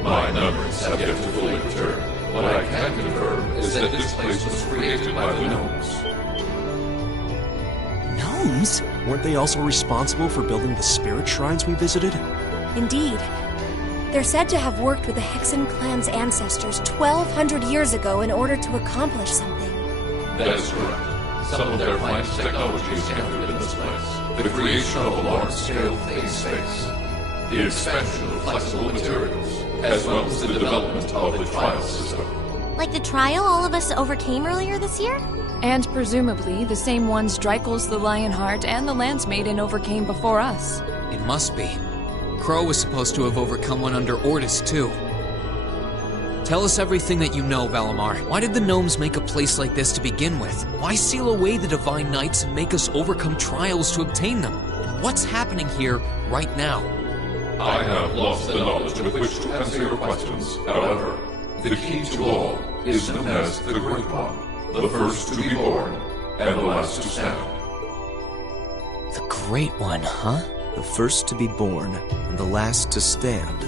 My memories have yet to fully return. What I can confirm is that this place was created by the gnomes. Gnomes? Weren't they also responsible for building the spirit shrines we visited? Indeed. They're said to have worked with the Hexen clan's ancestors 1,200 years ago in order to accomplish something. That is correct. Some of their finest technology is gathered in this place. The creation of a large-scale phase space, the expansion of flexible materials, as well as the development of the trial system. Like the trial all of us overcame earlier this year? And presumably, the same ones Dreichels the Lionheart and the Lance Maiden overcame before us. It must be. Crow was supposed to have overcome one under Ordis, too. Tell us everything that you know, Valimar. Why did the gnomes make a place like this to begin with? Why seal away the Divine Knights and make us overcome trials to obtain them? And what's happening here right now? I have lost the knowledge with which to answer your questions. However, the key to all is known as the Great One, the first to be born, and the last to stand. The Great One, huh? The first to be born, and the last to stand.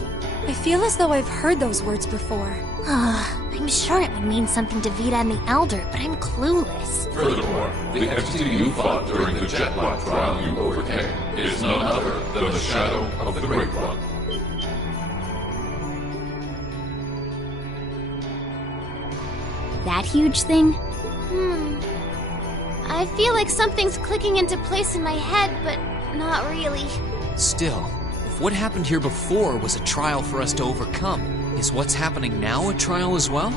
I feel as though I've heard those words before. I'm sure it would mean something to Vita and the Elder, but I'm clueless. Furthermore, the entity you fought during the Jet Black trial you overcame is none other than the shadow of the Great One. That huge thing? I feel like something's clicking into place in my head, but not really. Still, if what happened here before was a trial for us to overcome, is what's happening now a trial as well?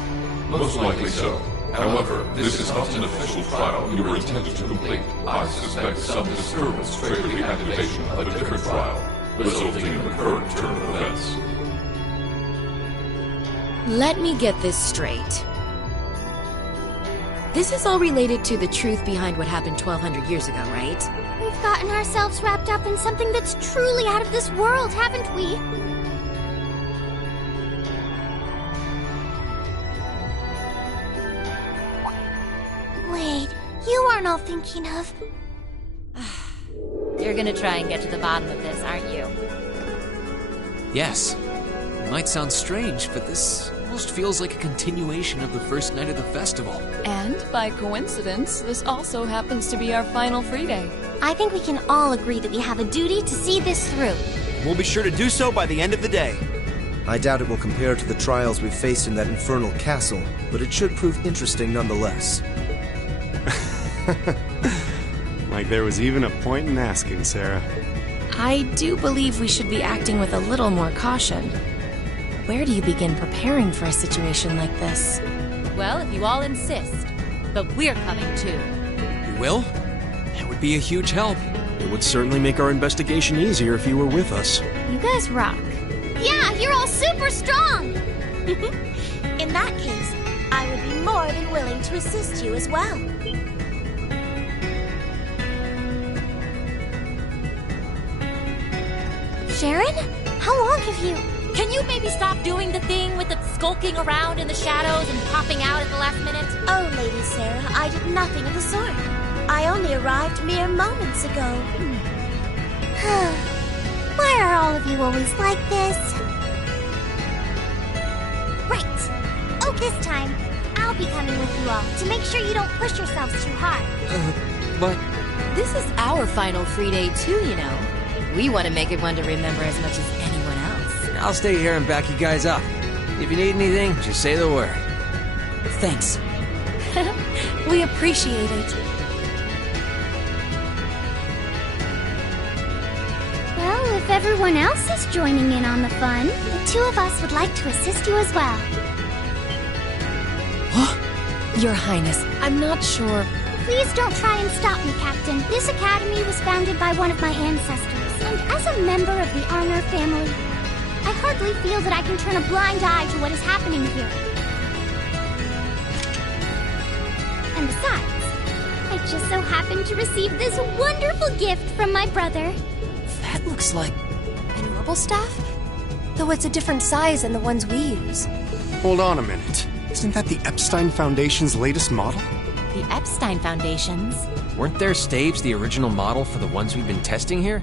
Most likely so. However, this is not an official trial you were intended to complete. I suspect some disturbance triggered the activation of a different trial, resulting in the current turn of events. Let me get this straight. This is all related to the truth behind what happened 1,200 years ago, right? We've gotten ourselves wrapped up in something that's truly out of this world, haven't we? Wait, you aren't all thinking of... You're gonna try and get to the bottom of this, aren't you? Yes. It might sound strange, but this almost feels like a continuation of the first night of the festival. And, by coincidence, this also happens to be our final free day. I think we can all agree that we have a duty to see this through. We'll be sure to do so by the end of the day. I doubt it will compare to the trials we've faced in that infernal castle, but it should prove interesting nonetheless. Like there was even a point in asking, Sarah. I do believe we should be acting with a little more caution. Where do you begin preparing for a situation like this? Well, if you all insist. But we're coming too. You will? be a huge help. It would certainly make our investigation easier if you were with us. You guys rock. Yeah, you're all super strong! In that case, I would be more than willing to assist you as well. Sharon? How long have you... Can you maybe stop doing the thing with the skulking around in the shadows and popping out at the last minute? Oh, Lady Sarah, I did nothing of the sort. I only arrived mere moments ago. Why are all of you always like this? Right. Oh, this time, I'll be coming with you all to make sure you don't push yourselves too hard. But... This is our final free day too, you know. We want to make it one to remember as much as anyone else. I'll stay here and back you guys up. If you need anything, just say the word. Thanks. We appreciate it. Well, if everyone else is joining in on the fun, the two of us would like to assist you as well. Your Highness, I'm not sure. Please don't try and stop me, Captain. This academy was founded by one of my ancestors, and as a member of the Arnor family, I hardly feel that I can turn a blind eye to what is happening here. And besides, I just so happened to receive this wonderful gift from my brother. That looks like... An orbital staff? Though it's a different size than the ones we use. Hold on a minute. Isn't that the Epstein Foundation's latest model? The Epstein Foundations? Weren't their staves the original model for the ones we've been testing here?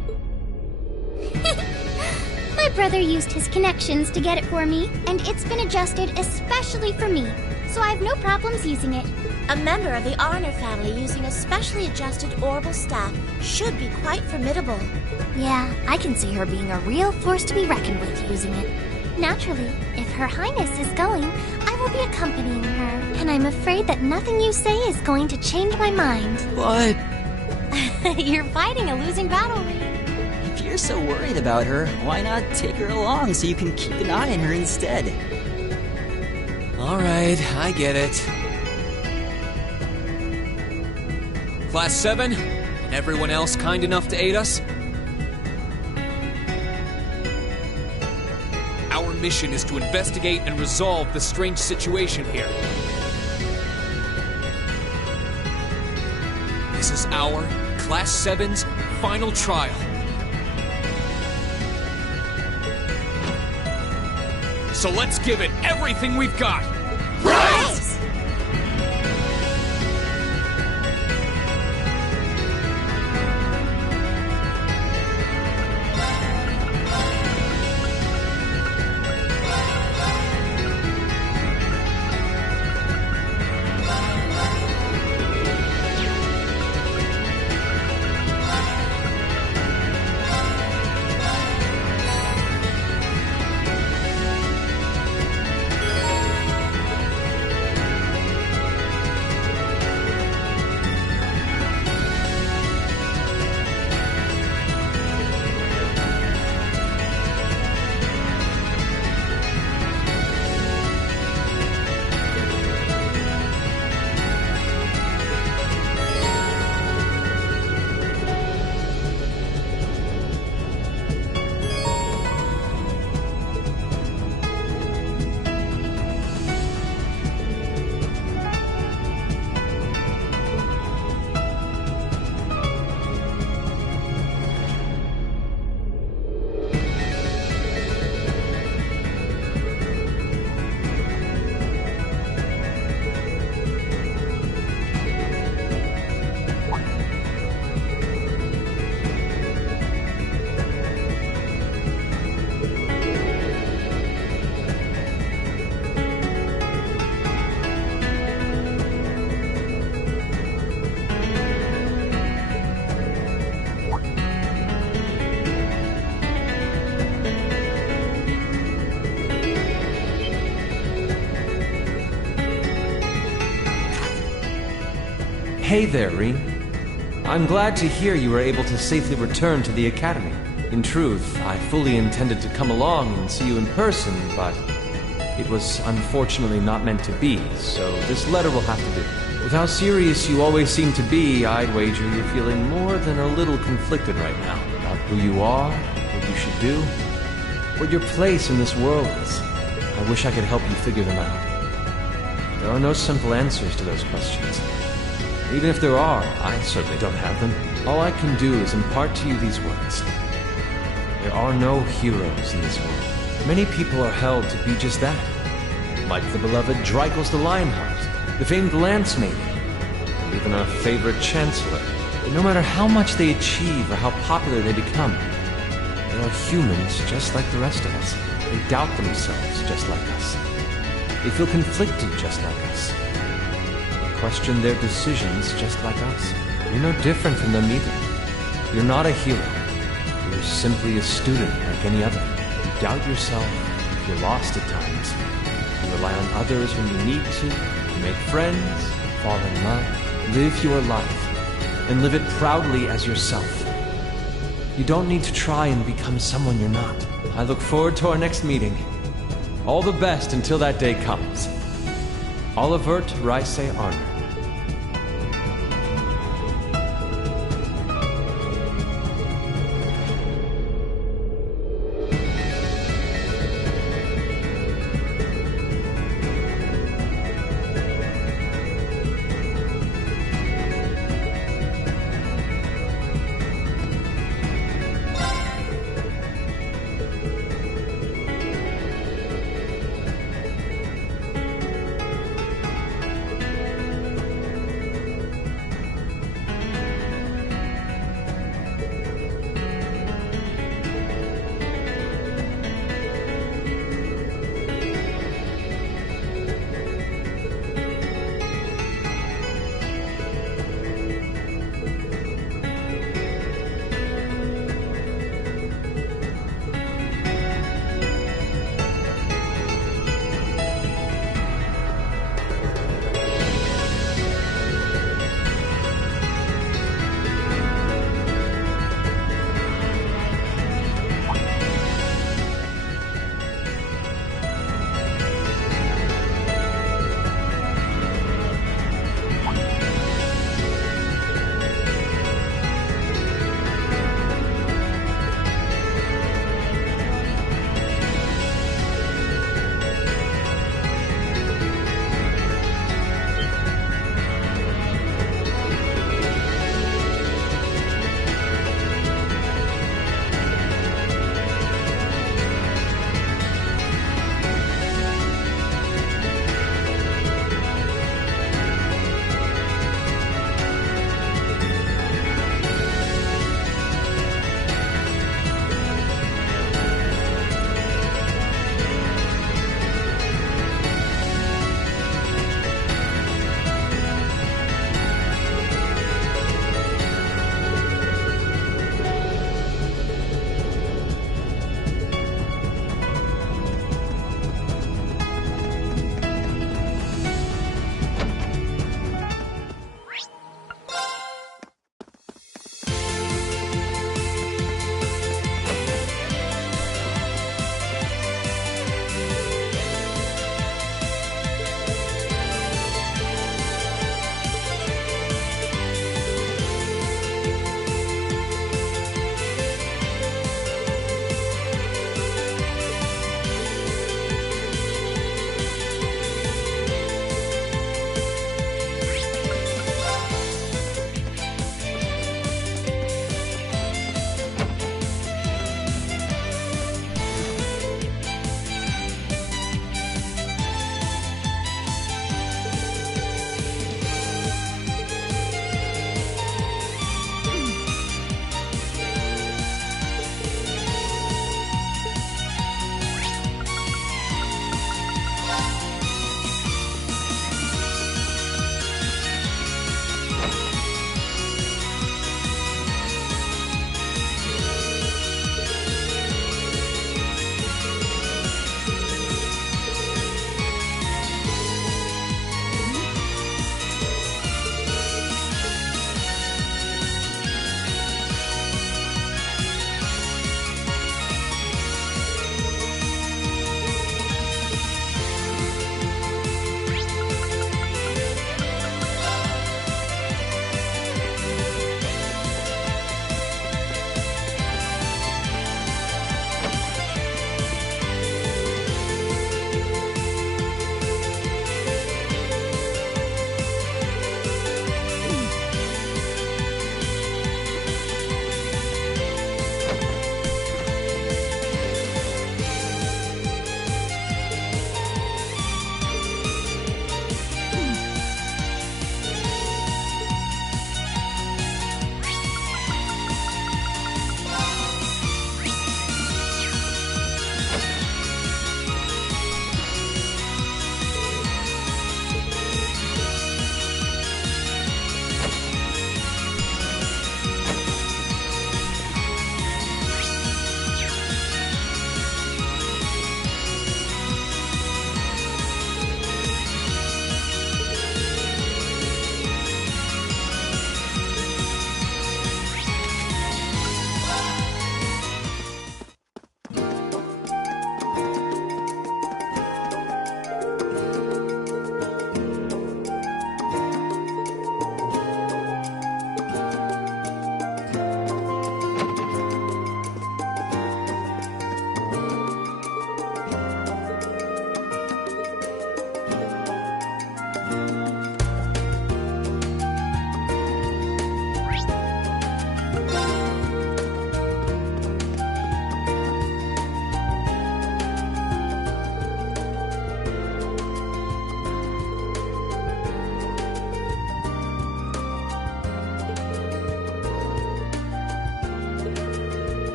My brother used his connections to get it for me, and it's been adjusted especially for me, so I have no problems using it. A member of the Arnor family using a specially adjusted orbital staff should be quite formidable. Yeah, I can see her being a real force to be reckoned with using it. Naturally, if Her Highness is going, I will be accompanying her, and I'm afraid that nothing you say is going to change my mind. What? You're fighting a losing battle, Reed. If you're so worried about her, why not take her along so you can keep an eye on her instead? Alright, I get it. Class 7, and everyone else kind enough to aid us? Our mission is to investigate and resolve the strange situation here. This is our Class 7's final trial. So let's give it everything we've got! Right! Hey there, Rean. I'm glad to hear you were able to safely return to the Academy. In truth, I fully intended to come along and see you in person, but it was unfortunately not meant to be, so this letter will have to do. With how serious you always seem to be, I'd wager you're feeling more than a little conflicted right now about who you are, what you should do, what your place in this world is. I wish I could help you figure them out. There are no simple answers to those questions. Even if there are, I certainly don't have them. All I can do is impart to you these words. There are no heroes in this world. Many people are held to be just that. Like the beloved Dreikel the Lionheart, the famed Lance Maiden, and even our favorite Chancellor. But no matter how much they achieve or how popular they become, they are humans just like the rest of us. They doubt themselves just like us. They feel conflicted just like us. They question their decisions just like us. You're no different from them either. You're not a hero. You're simply a student like any other. You doubt yourself, you're lost at times. You rely on others when you need to. You make friends, fall in love, live your life, and live it proudly as yourself. You don't need to try and become someone you're not. I look forward to our next meeting. All the best until that day comes. Olivert Rice Arner.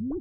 My!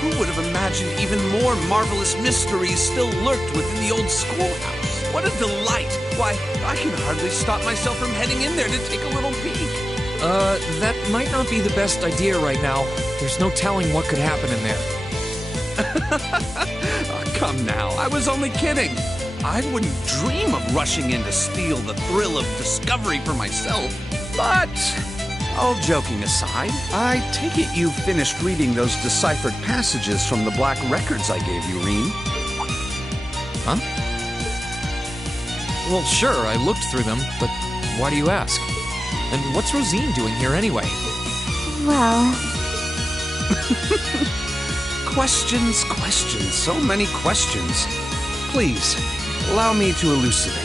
Who would have imagined even more marvelous mysteries still lurked within the old schoolhouse? What a delight! Why, I can hardly stop myself from heading in there to take a little peek. That might not be the best idea right now. There's no telling what could happen in there. Oh, come now, I was only kidding. I wouldn't dream of rushing in to steal the thrill of discovery for myself. But, all joking aside, I take it you've finished reading those deciphered passages from the black records I gave you, Rean. Huh? Well, sure, I looked through them, but why do you ask? And what's Rosine doing here anyway? Well... Questions, so many questions. Please, allow me to elucidate.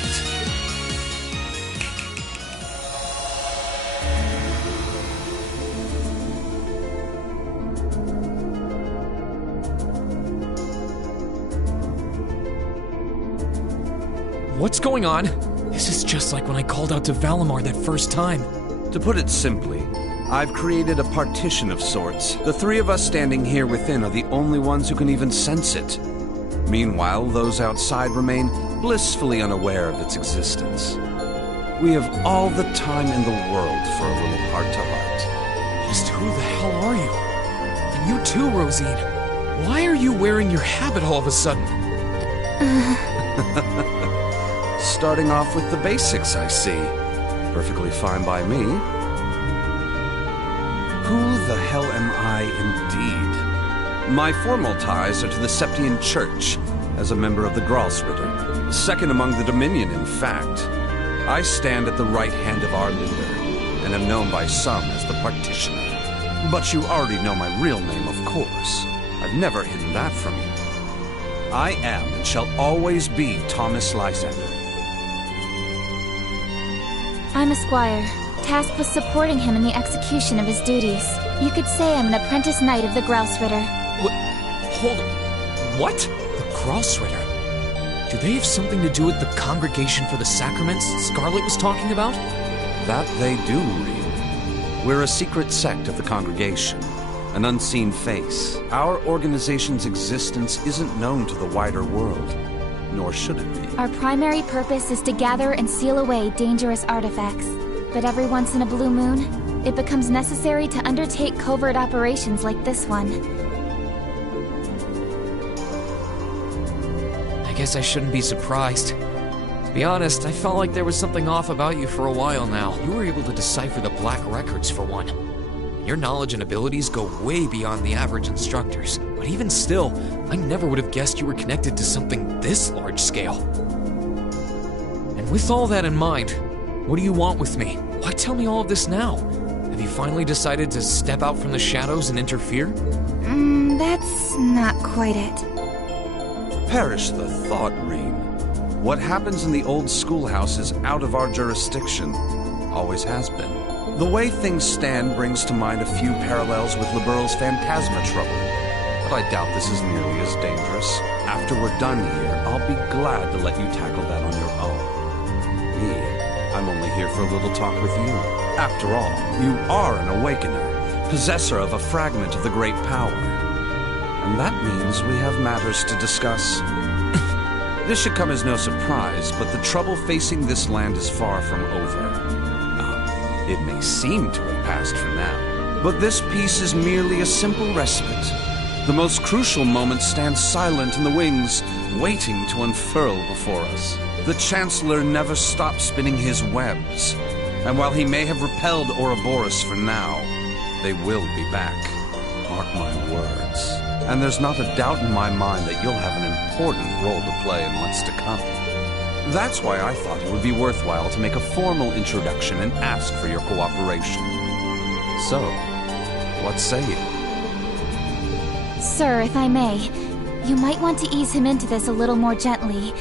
What's going on? This is just like when I called out to Valimar that first time. To put it simply, I've created a partition of sorts. The three of us standing here within are the only ones who can even sense it. Meanwhile, those outside remain blissfully unaware of its existence. We have all the time in the world for a little heart-to-heart. Just who the hell are you? And you too, Rosine. Why are you wearing your habit all of a sudden? Starting off with the basics, I see. Perfectly fine by me. Who the hell am I indeed? My formal ties are to the Septian Church, as a member of the Gralsritter. Second among the Dominion, in fact. I stand at the right hand of our leader, and am known by some as the Partitioner. But you already know my real name, of course. I've never hidden that from you. I am and shall always be Thomas Lysander. I'm a squire, tasked with supporting him in the execution of his duties. You could say I'm an apprentice knight of the Grouse Ritter. Hold on. What? The Grouse Ritter? Do they have something to do with the Congregation for the Sacraments Scarlet was talking about? That they do, Reed. We're a secret sect of the Congregation, an unseen face. Our organization's existence isn't known to the wider world, nor should it be. Our primary purpose is to gather and seal away dangerous artifacts. But every once in a blue moon, it becomes necessary to undertake covert operations like this one. I guess I shouldn't be surprised. To be honest, I felt like there was something off about you for a while now. You were able to decipher the Black Records, for one. Your knowledge and abilities go way beyond the average instructors. But even still, I never would have guessed you were connected to something this large scale. And with all that in mind, what do you want with me? Why tell me all of this now? Have you finally decided to step out from the shadows and interfere? That's not quite it. Perish the thought, Reem. What happens in the old schoolhouse is out of our jurisdiction. Always has been. The way things stand brings to mind a few parallels with Liberal's Phantasma trouble. But I doubt this is nearly as dangerous. After we're done here, I'll be glad to let you tackle that on your own. Me, I'm only here for a little talk with you. After all, you are an Awakener, possessor of a fragment of the Great Power. And that means we have matters to discuss. This should come as no surprise, but the trouble facing this land is far from over. It may seem to have passed for now, but this peace is merely a simple respite. The most crucial moment stands silent in the wings, waiting to unfurl before us. The Chancellor never stops spinning his webs, and while he may have repelled Ouroboros for now, they will be back. Mark my words. And there's not a doubt in my mind that you'll have an important role to play in what's to come. That's why I thought it would be worthwhile to make a formal introduction and ask for your cooperation. So, what say you? Sir, if I may, you might want to ease him into this a little more gently.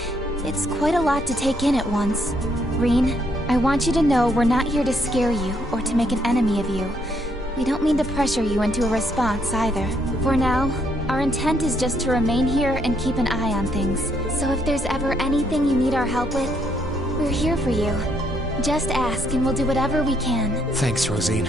It's quite a lot to take in at once. Reen, I want you to know we're not here to scare you or to make an enemy of you. We don't mean to pressure you into a response either. For now, our intent is just to remain here and keep an eye on things. So if there's ever anything you need our help with, we're here for you. Just ask and we'll do whatever we can. Thanks, Rosine.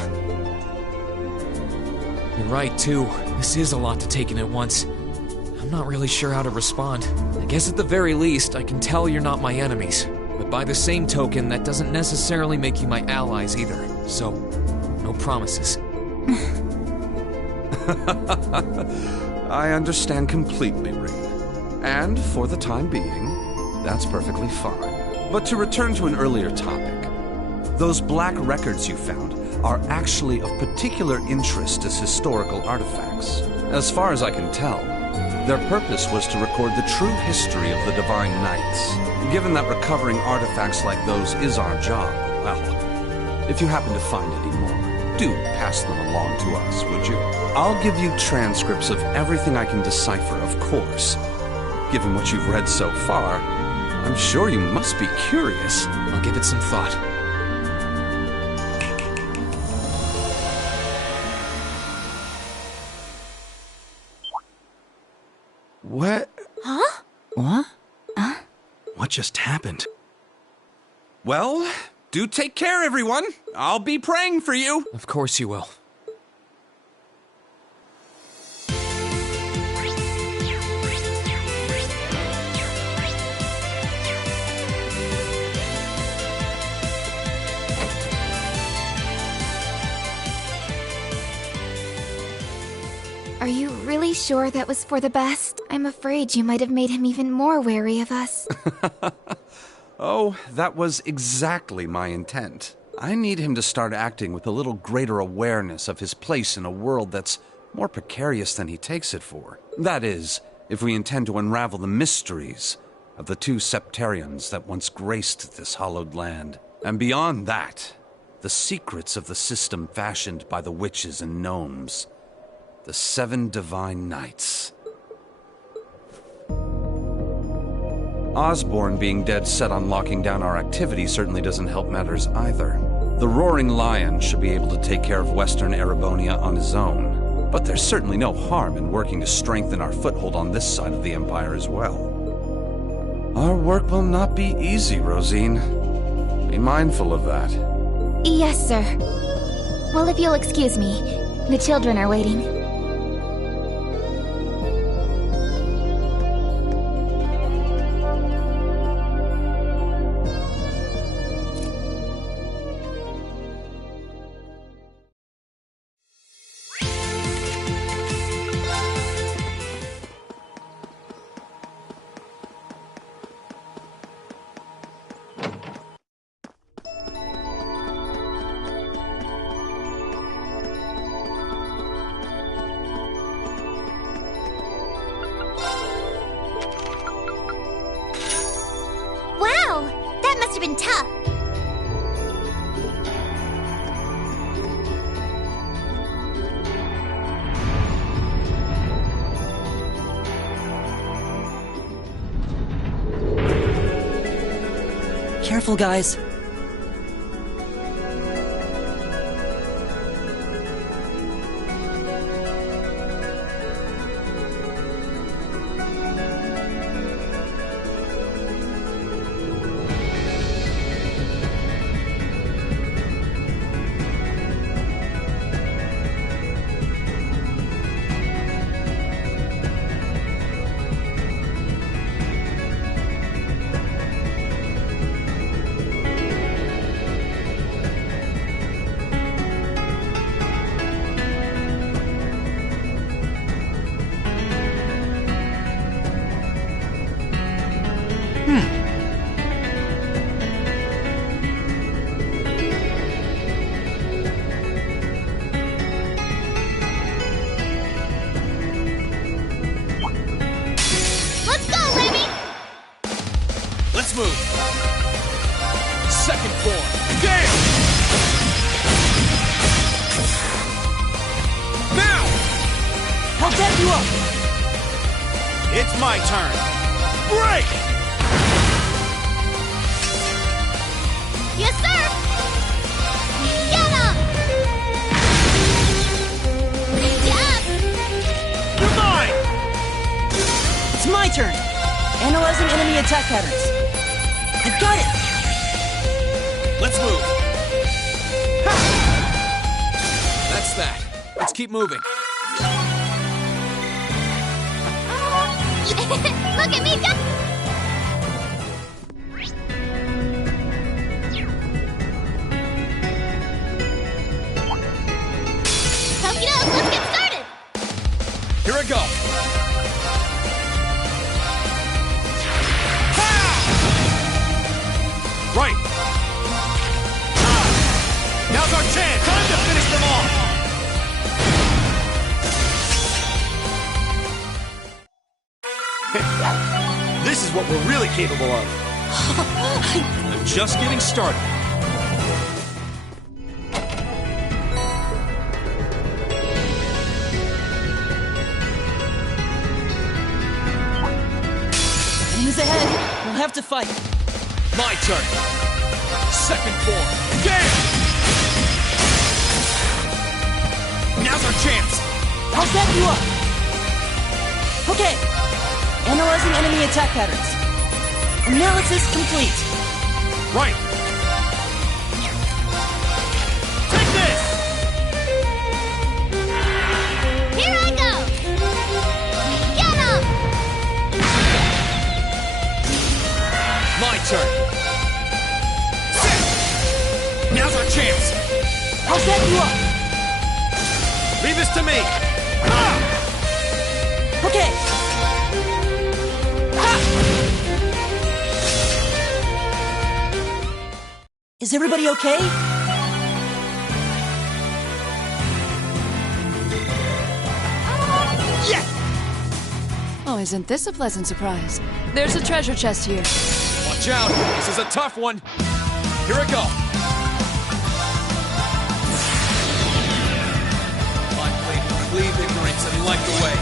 You're right, too. This is a lot to take in at once. I'm not really sure how to respond. I guess at the very least, I can tell you're not my enemies. But by the same token, that doesn't necessarily make you my allies either. So, no promises. I understand completely, Reed. And for the time being, that's perfectly fine. But to return to an earlier topic, those black records you found are actually of particular interest as historical artifacts. As far as I can tell, their purpose was to record the true history of the Divine Knights. Given that recovering artifacts like those is our job, well, if you happen to find any more, do pass them along to us, would you? I'll give you transcripts of everything I can decipher, of course. Given what you've read so far, I'm sure you must be curious. I'll give it some thought. What? Huh? What? What just happened? Well, do take care, everyone. I'll be praying for you. Of course you will. Are you really sure that was for the best? I'm afraid you might have made him even more wary of us. Oh, that was exactly my intent. I need him to start acting with a little greater awareness of his place in a world that's more precarious than he takes it for. That is, if we intend to unravel the mysteries of the two Septarians that once graced this hallowed land. And beyond that, the secrets of the system fashioned by the witches and gnomes. The 7 Divine Knights. Osborne being dead set on locking down our activity certainly doesn't help matters either. The Roaring Lion should be able to take care of Western Erebonia on his own, but there's certainly no harm in working to strengthen our foothold on this side of the Empire as well. Our work will not be easy, Rosine. Be mindful of that. Yes, sir. Well, if you'll excuse me, the children are waiting. Been tough. Careful, guys. Move. Second form. Gale! Now! I'll get you up! It's my turn. Break! Yes, sir! Get up! Jab! You're mine! It's my turn! Analyzing enemy attack patterns. I've got it! Let's move. Ha! That's that. Let's keep moving. Look at me go! Okie doke, let's get started! Here I go. Right! Now's our chance! Time to finish them off! This is what we're really capable of. I'm just getting started. Enemies ahead! We'll have to fight. My turn. Second form. Gale! Now's our chance. I'll back you up. Okay. Analyzing enemy attack patterns. Analysis complete. Right. Take this! Here I go! Get up! My turn. Now's our chance! I'll back you up! Leave this to me! Ah! Okay! Ha! Is everybody okay? Yes! Oh, isn't this a pleasant surprise? There's a treasure chest here. Watch out! This is a tough one! Here I go. My blade will cleave ignorance and light the way.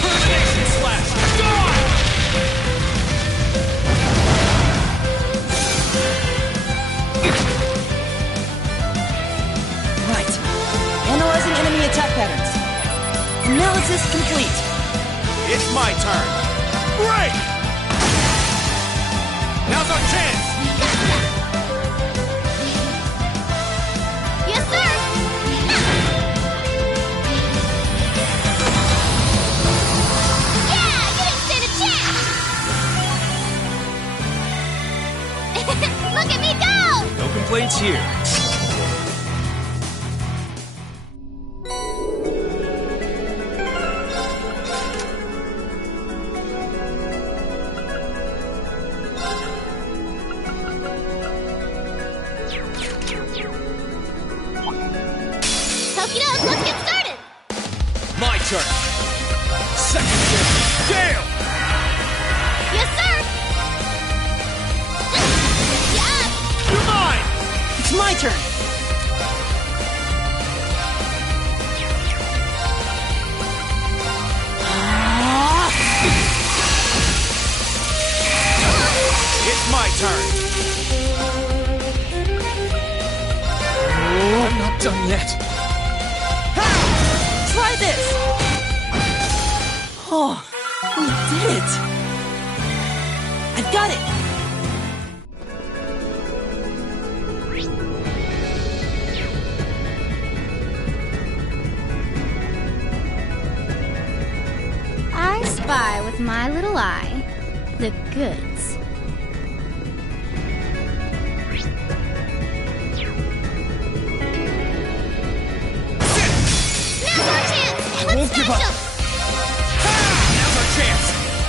Termination slash! Gone! Right. Analyzing enemy attack patterns. Analysis complete. It's my turn. Break! Now's our chance! Yes, sir! Yeah, you didn't stand a chance! Look at me go! No complaints here. Okie doke, let's get started! My turn. Second shift. Gale! Yes, sir! Yeah! You're mine! It's my turn. It's my turn. I'm not done yet. Try this! Oh, we did it! I've got it! I spy with my little eye the goods. Now's our chance! I won't give up. Smash 'em! Now's our chance.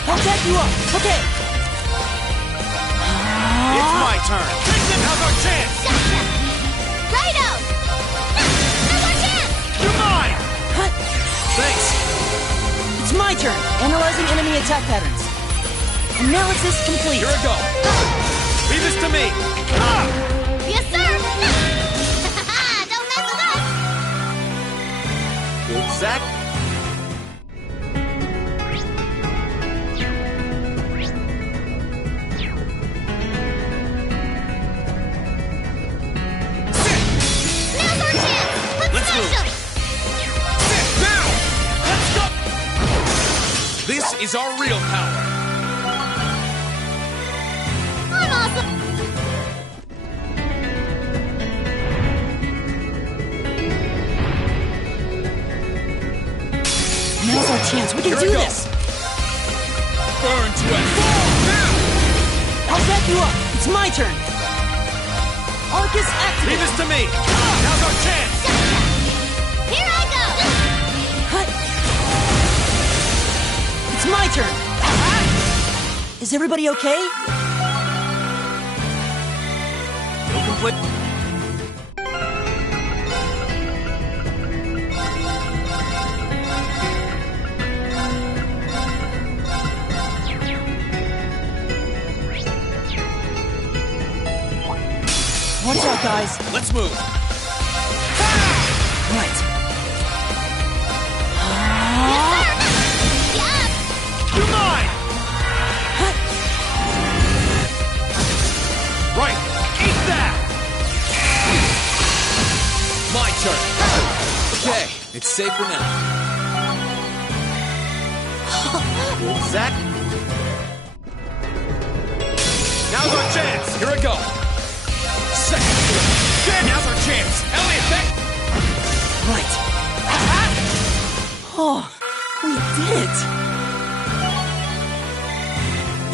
I'll back you up, okay? It's my turn. Now's our chance. Gotcha! Righto! Now's our chance! You're mine. Thanks. It's my turn. Analyzing enemy attack patterns. Analysis complete. Here I go. Leave this to me. Ah! Yes, sir! Don't mess with us! Good, Zack. Now's our chance! Let's Let's smash 'em! Now! Let's go! This is our real power. I'm awesome! Now's our chance. We can Here I do go. this. Burn to it. Fall now! I'll back you up. It's my turn. Arcus activate. Leave this to me. Now's our chance. Here I go! Cut. It's my turn. Is everybody okay? No complaint. Watch out, guys. Let's move. Right. You're mine. Right. Eat that. My turn. Okay, it's safe for now. Good, Zack. Now's our chance. Here I go. Second shift. Yeah, now's our chance. Elliot, back. Right. Oh, we did it.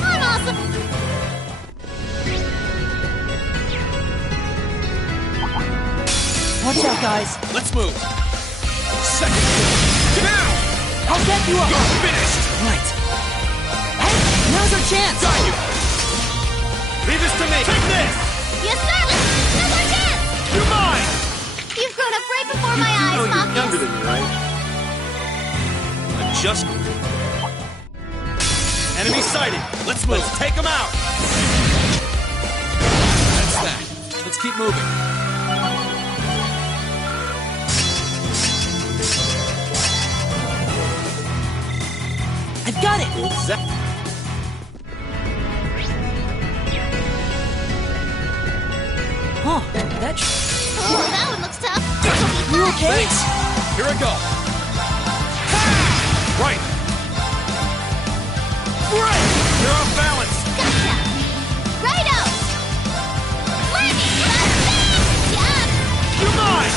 I'm awesome! Watch out, guys. Let's move. Second shift. Now. I'll back you up. You're finished. Right. Now's our chance. Got you. Leave this to me. Take this. Yes, sir! Now's our stronger than me, right? Adjust. Enemy sighted. Let's move. Let's take them out. That's that. Let's keep moving. I've got it! Oh, that one looks tough. You okay? Thanks. Here I go. Right. Right. You're off balance. Gotcha. Righto. Learning. Yeah. You're mine.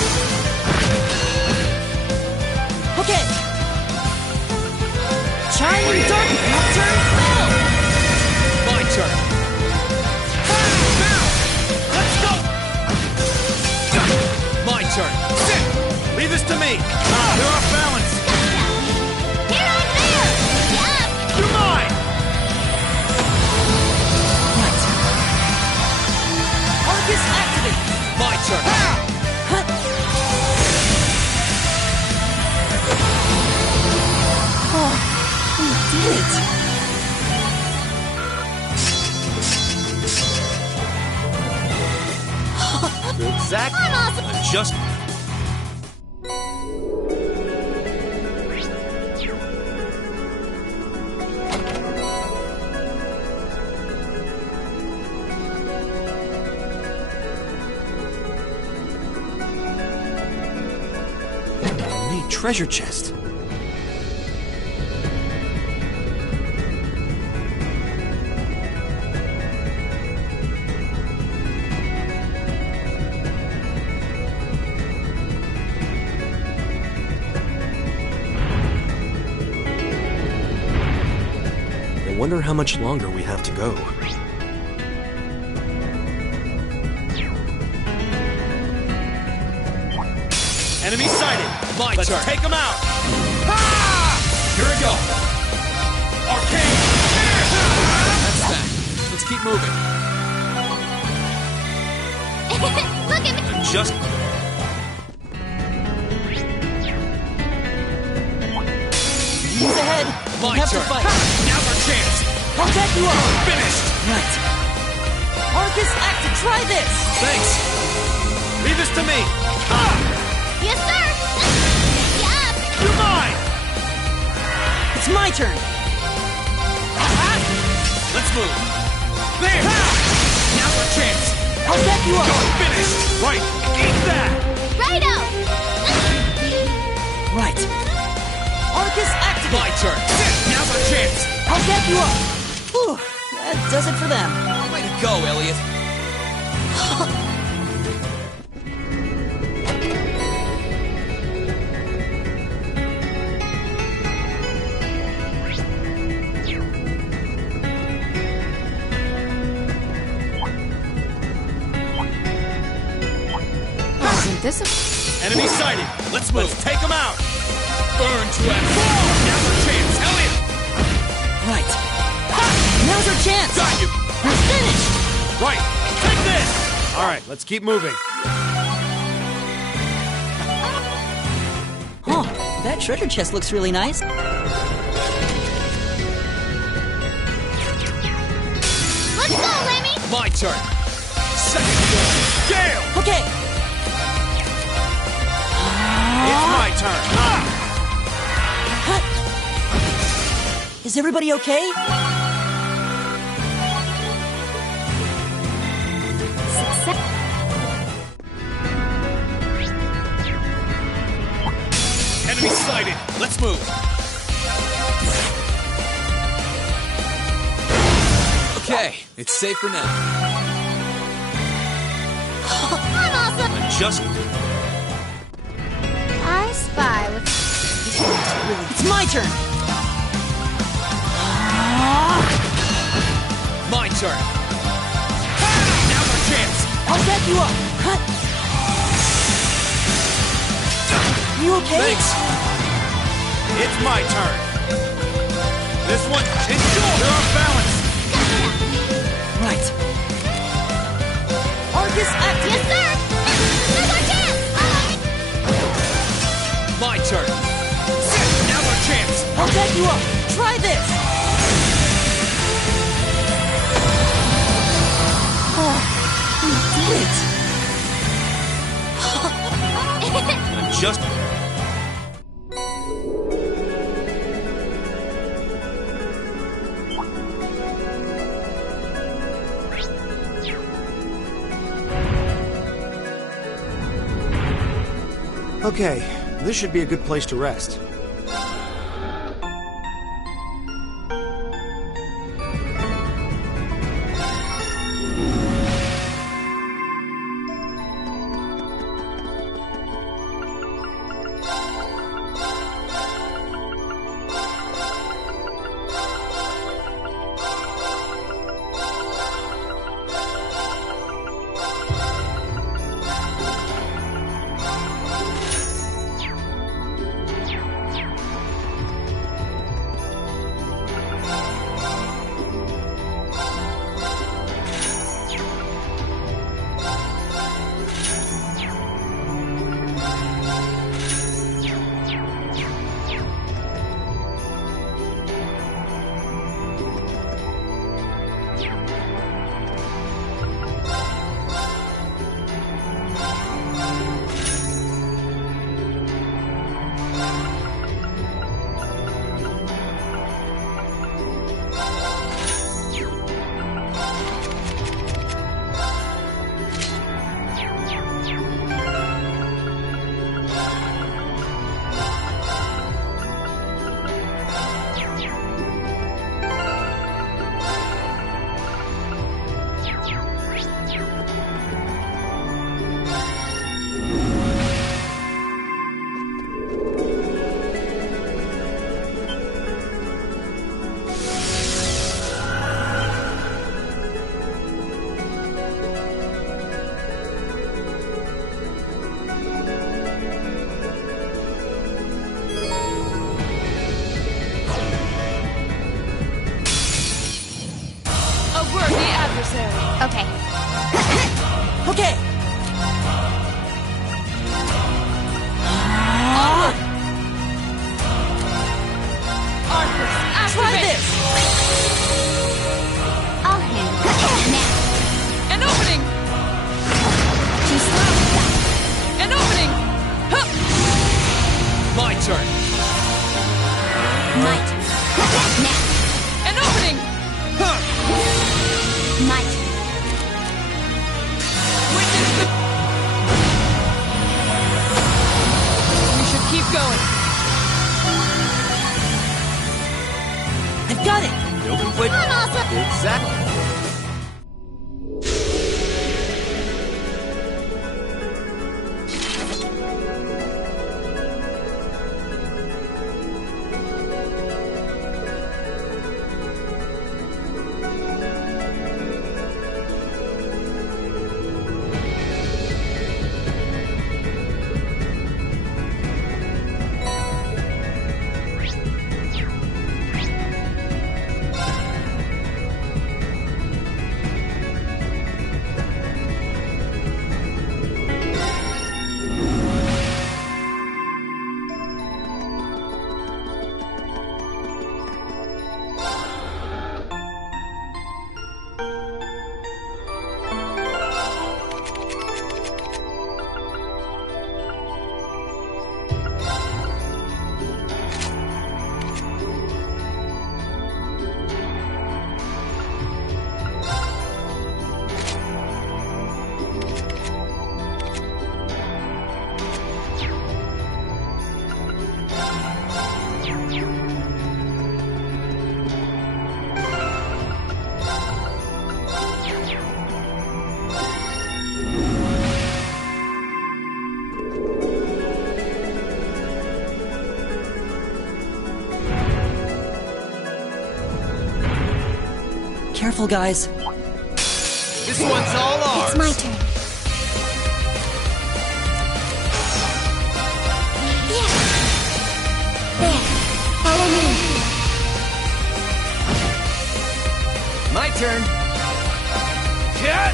Okay. Shining Dark Nocturne Spell! My turn. Now. Let's go. My turn. Sit. Leave this to me. You're off balance. Here I'm there. Yeah. You're mine. Right. Arcus activate. My turn. Oh, we did it. Exactly. I'm awesome. Adjust. Neat treasure chest. I wonder how much longer we have to go. Enemy sighted. My Let's turn. take them out. Ah! Here we go. Arcane. That's that. Let's keep moving. Look at me. Adjust. He's ahead. My We have turn. to fight. Now's our chance. I'll back you up. Finished. Right. Arcus active. Try this. Thanks. Leave this to me. Yes, sir. Yeah. You're mine. It's my turn. Let's move. There. Now's our chance. I'll back you up. You're finished. Right. Eat that. Righto. Right. Arcus activate. My turn. Now's our chance. I'll back you up. Whew, that does it for them. Way to go, Elliot. Isn't this a... Enemy sighted. Let's move. Let's take them out. Burn to F. Now's our chance. Elliot. Right. Now's our chance. Got you. We're finished. Right. Take this. All right. Let's keep moving. Oh, that treasure chest looks really nice. Let's go, Lemmy. My turn. Second turn. Gale. Okay. It's my turn. Is everybody okay? Success. Enemy sighted. Let's move. Okay, it's safe for now. I'm awesome. Adjust. I spy with. It's my turn. My turn. Now's our chance. I'll back you up. You okay? Thanks. It's my turn. This one, enjoy. You're off balance. Right. Arcus active. Yes, sir. There's our chance. My set you up! Try this! Oh, we did it! I'm just... Okay, this should be a good place to rest. Okay. Okay! Arcus, Try activate! this! I'll handle it. Now. An opening! Too slow. An opening! Hup! My turn. My turn. Now. An opening! My turn. We should keep going. I've got it! Nope. Wait. I'm awesome. Exactly. Careful, guys. This one's all ours. It's my turn. Yeah. There. Follow me. My turn. Yeah.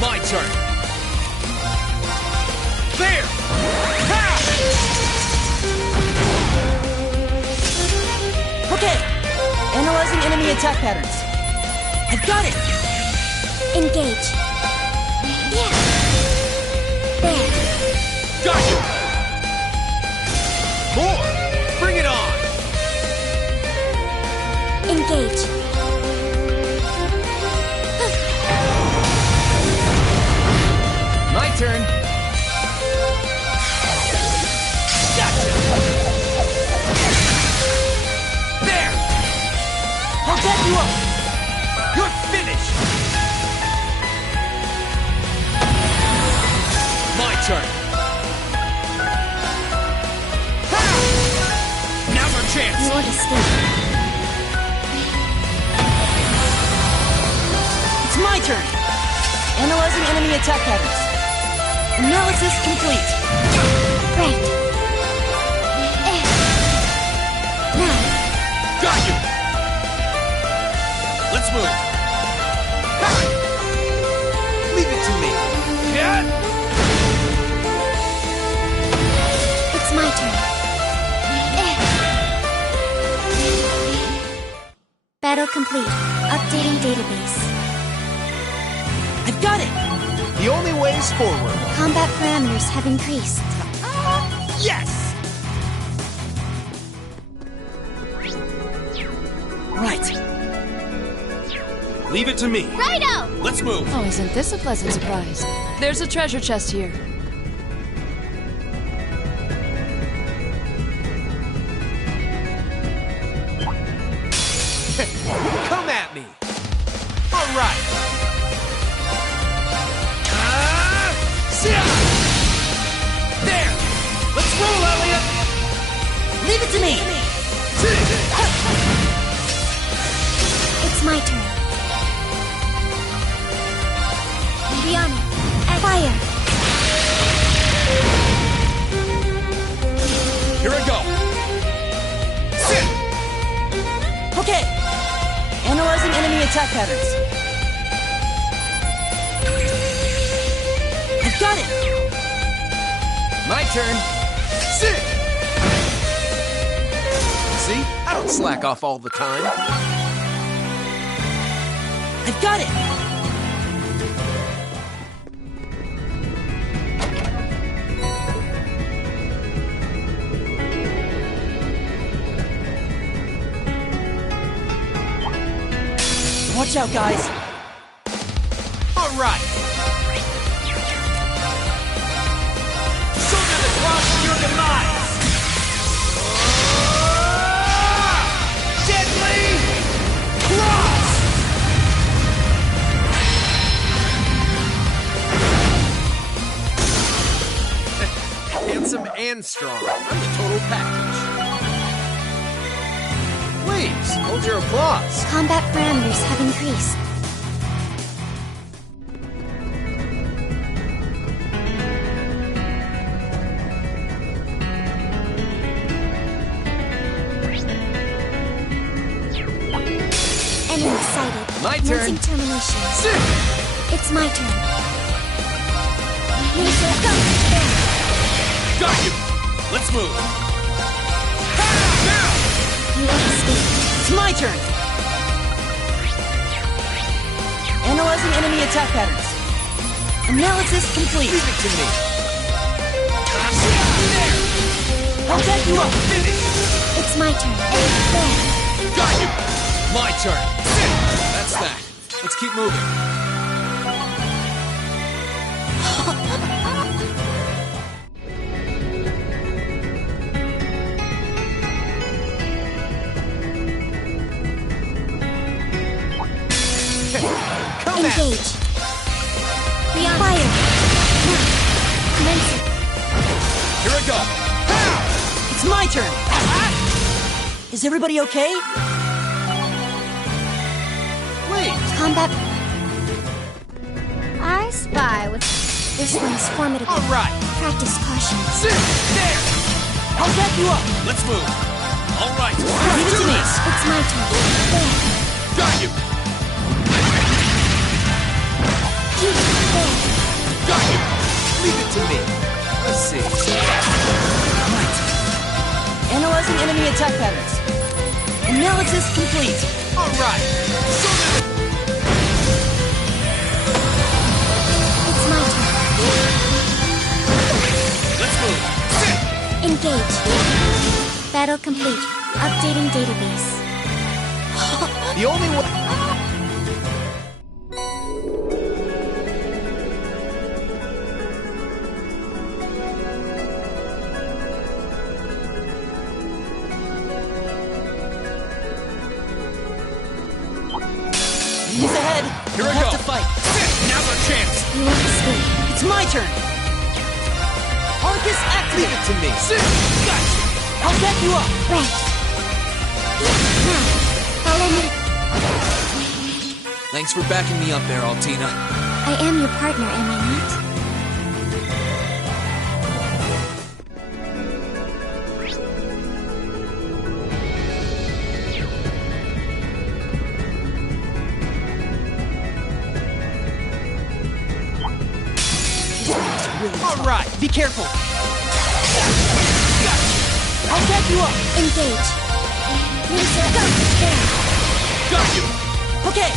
My turn. There. Ha! Okay! Analyzing enemy attack patterns. I've got it! Engage. Yeah. There. Got you! More! Bring it on! Engage. My turn. Gotcha! There! I'll back you up! You're finished! My turn. Ha! Now's our chance! You want to sleep? It's my turn! Analyzing enemy attack patterns. Analysis complete. Right. Now. Got you! Let's move. Ha! Leave it to me. Yeah? It's my turn. Battle complete. Updating database. I've got it! The only way is forward. Combat parameters have increased. Yes! Right. Leave it to me. Righto! Let's move. Oh, isn't this a pleasant surprise? There's a treasure chest here. Come at me. All right. There! Let's roll, Elliot! Leave it to me! It's my turn. Be on it. And fire. Here I go. Sit! Okay! Analyzing enemy attack patterns. I've got it! My turn. Sit! See? I don't slack off all the time. I've got it! Watch out, guys! All right. Shoulder the cross of your demise. Deadly cross. Handsome and strong. I'm the total package. Please, hold your applause. Combat parameters have increased. Enemy sighted. My turn. Commencing termination. Sit. It's my turn. Laser, go! There. Got you. Let's move. Now. You won't escape. It's my turn! Analyzing enemy attack patterns. Analysis complete. Leave it to me. There. I'll back you up. Finish. It's my turn. There. Got you. My turn. Sit. That's that. Let's keep moving. Engage. Beyond fire. Now. Commencing. Here I go. It's my turn! Is everybody okay? Please. Combat. I spy with. This one's formidable. All right. Practice caution. Sit. There. I'll back you up. Let's move. All right. Leave it to me. It's my turn. There. Got you. There. Got you. Leave it to me. Let's see. Right. Analyzing enemy attack patterns. Analysis complete. All right. It's my turn. Let's move. Engage. Battle complete. Updating database. The only way... He's ahead. Here We'll I have go. to fight. Now's our chance. You won't escape. It's my turn. Arcus, activate. Leave it to me. Gotcha. I'll back you up. Right. Now, follow me. Thanks for backing me up there, Altina. I am your partner, am I not? All right. Be careful. I'll back you up. Engage. There. Got you. Okay.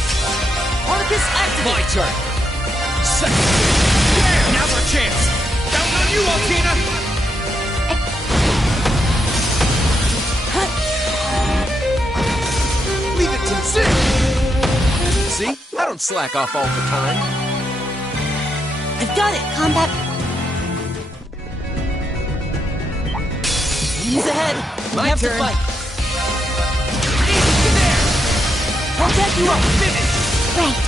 Arcus, activate. My turn. Second. Yeah, now's our chance. Counting on you, Altina. Leave it to me. See? I don't slack off all the time. I've got it. Combat. He's ahead. We My have turn. to fight. There. I'll back you up. Finish. Right.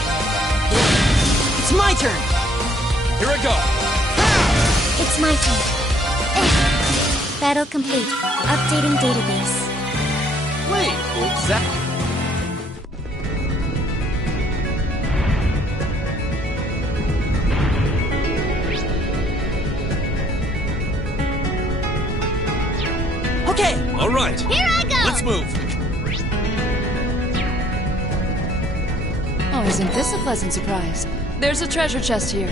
It's my turn. Here I go. It's my turn. Battle complete. Updating database. Wait, what's that? Okay. All right. Here I go. Let's move. Oh, isn't this a pleasant surprise? There's a treasure chest here.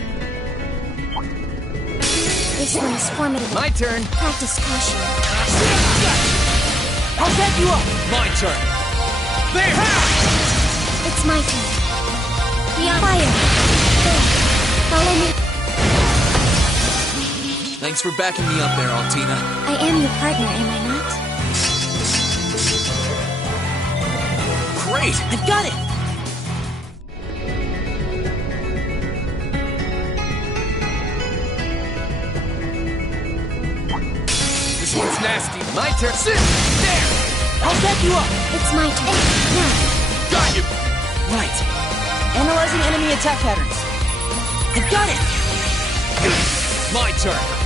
This one is formidable. My turn. Practice caution. I'll back you up. My turn. There. It's my turn. Beyond fire. There. Follow me. Thanks for backing me up there, Altina. I am your partner, am I not? Great! I've got it. This one's nasty. My turn. Sit. There. I'll back you up. It's my turn. Now. Got you. Right. Analyzing enemy attack patterns. I've got it. My turn.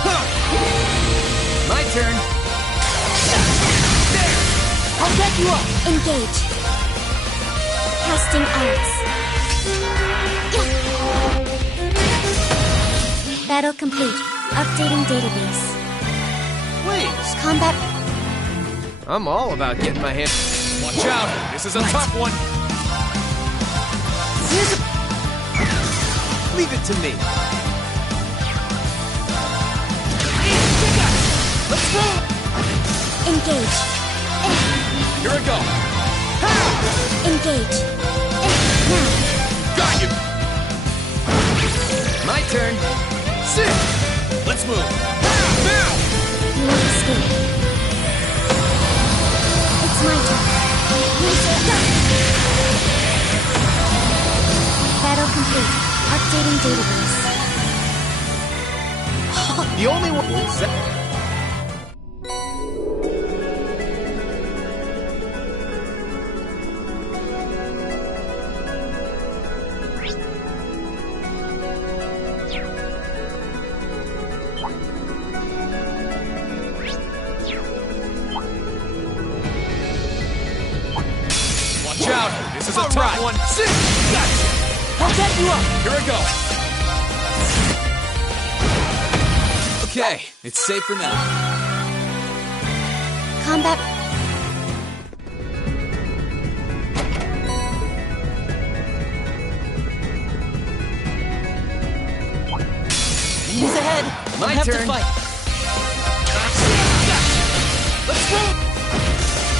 Huh. My turn. There. I'll back you up. Engage. Casting arts. Battle complete. Updating database. Wait. Combat. I'm all about getting my hand. Watch out. This is a tough one. Here's a... Leave it to me. Let's go. Engage. Here I go. Engage. Now. Got you. My turn. Sit. Let's move. Now. You won't escape. It's my turn. Battle complete. Updating database. The only one. Is that... Watch out. This is a tough one. Sit. Gotcha. I'll back you up. Here I go. Okay, it's safe for now. Combat. He's ahead. My we have turn. to fight. Let's go.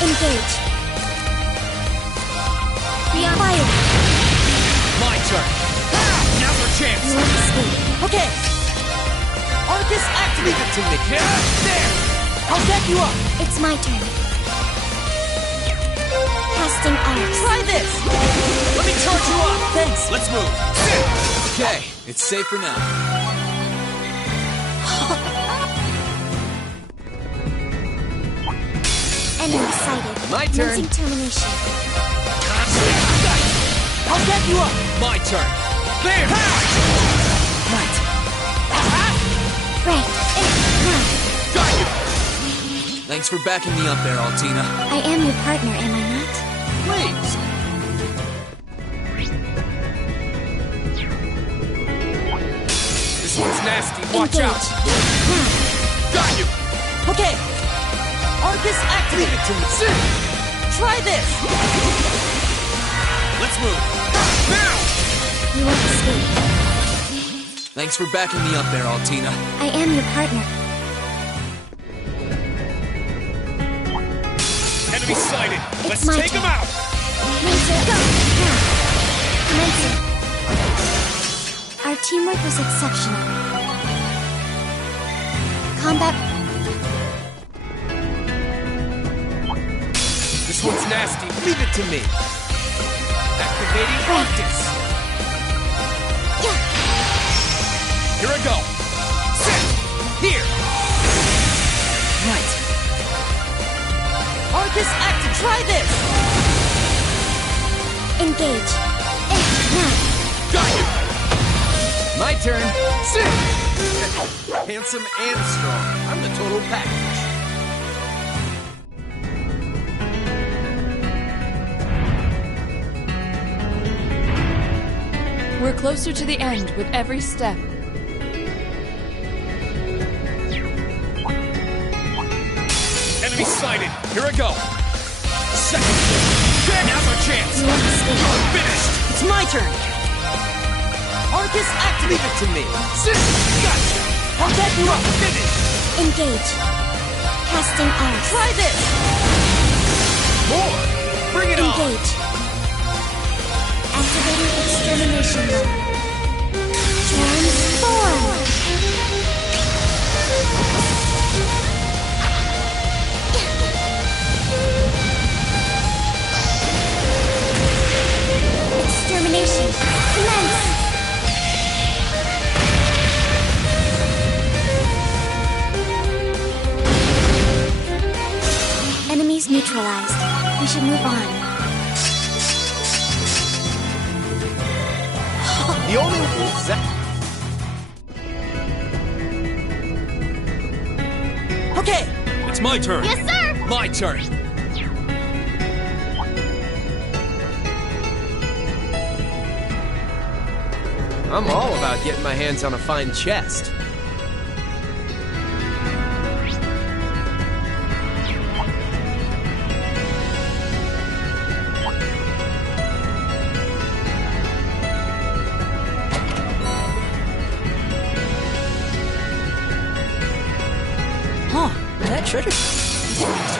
Engage. turn. Now's our chance. You won't escape. Okay. Arcus, activate it to me. There. I'll back you up. It's my turn. Casting arcs. Try this. Let me charge you up. Thanks. Let's move. Okay, it's safe for now. Enemy sighted. My turn. Commencing termination. I'll back you up. My turn. There. Right. Right. Now. Got you. Thanks for backing me up there, Altina. I am your partner, am I not? Please. This one's nasty. Watch Engage. out. Now. Got you. Okay. Arcus, activate it to me. Try this. Let's move. Now. You won't escape. Thanks for backing me up there, Altina. I am your partner. Enemy sighted. Let's my take turn. him out. Laser, go. Now. Commencing. Our teamwork was exceptional. Combat. This one's nasty. Leave it to me. Activating Arcus. Here I go. Set. Here. Right. Arcus, active. Try this. Engage. Now. Got you. My turn. Sit. Handsome and strong. I'm the total package. We're closer to the end with every step. Enemy sighted. Here I go. Second. Now's our chance. You won't escape. We're finished. It's my turn. Arcus, activate it to me. Sit. Gotcha. I'll back you up. Finish. Engage. Casting arcs. Try this. More. Bring it on. Engage. Activating extermination mode. Transform. Extermination. Commence. Enemies neutralized. We should move on. The only Okay. It's my turn. Yes, sir. My turn. I'm all about getting my hands on a fine chest. That treasure is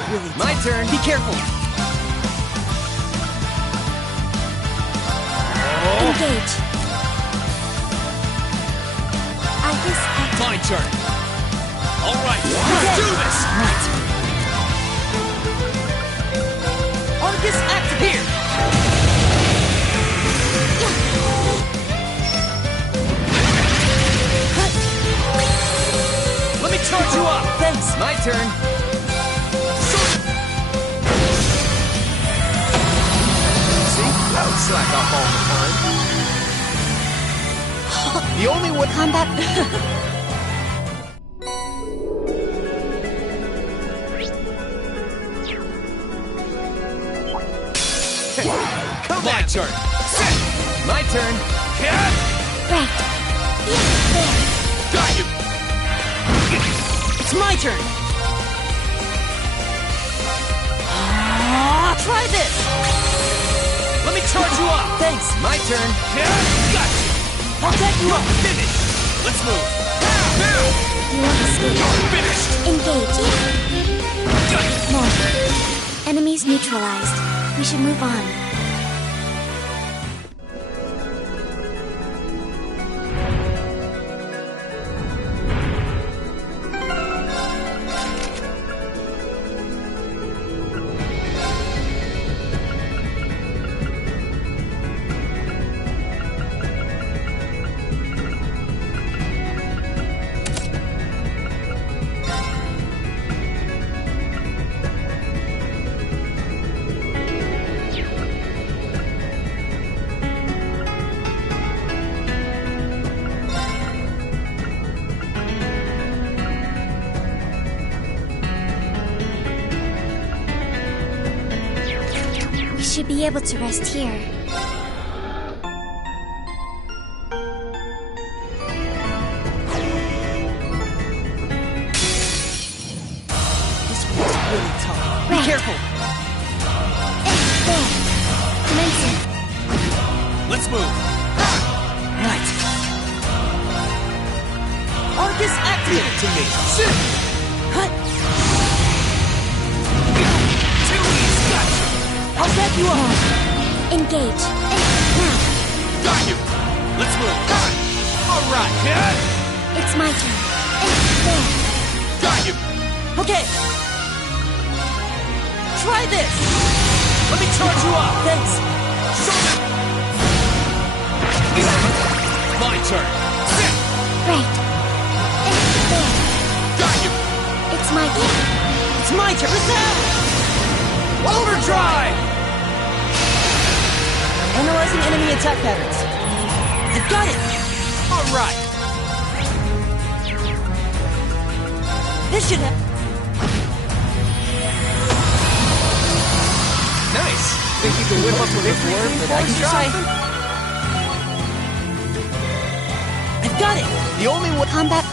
really my turn. Be careful. Engage. Arcus active. My turn. All right. Let's do this. Right. Arcus active. Here. Let me charge you up. Thanks. My turn. See? I don't slack off all the time. The only way... Combat. Come My turn. Set. My turn. Yeah. Right. There. Got you. It's my turn. Try this. Let me charge you up. Thanks. My turn. Yeah. Got you. I'll back you up. Finish. Let's move. Now. You won't escape. Finished. Engage. Got you. More. Enemies neutralized. We should move on. should be able to rest here. This one's really tough. Be careful. There. Commencing. Let's move. Right. Arcus, activate it to me. Sit. Hut. Too easy. Gotcha. I'll back you up. Engage. Now. Got you. Let's move. All right, kid. It's my turn. There. Got you. Okay. Try this. Let me charge you up. Thanks. My turn. Sit. Right. There. Got you. It's my turn. It's my turn. Overdrive. Analyzing enemy attack patterns. I've got it. All right. This should have. Nice. Think you can whip up a victory but I can try. I've got it. The only way. Combat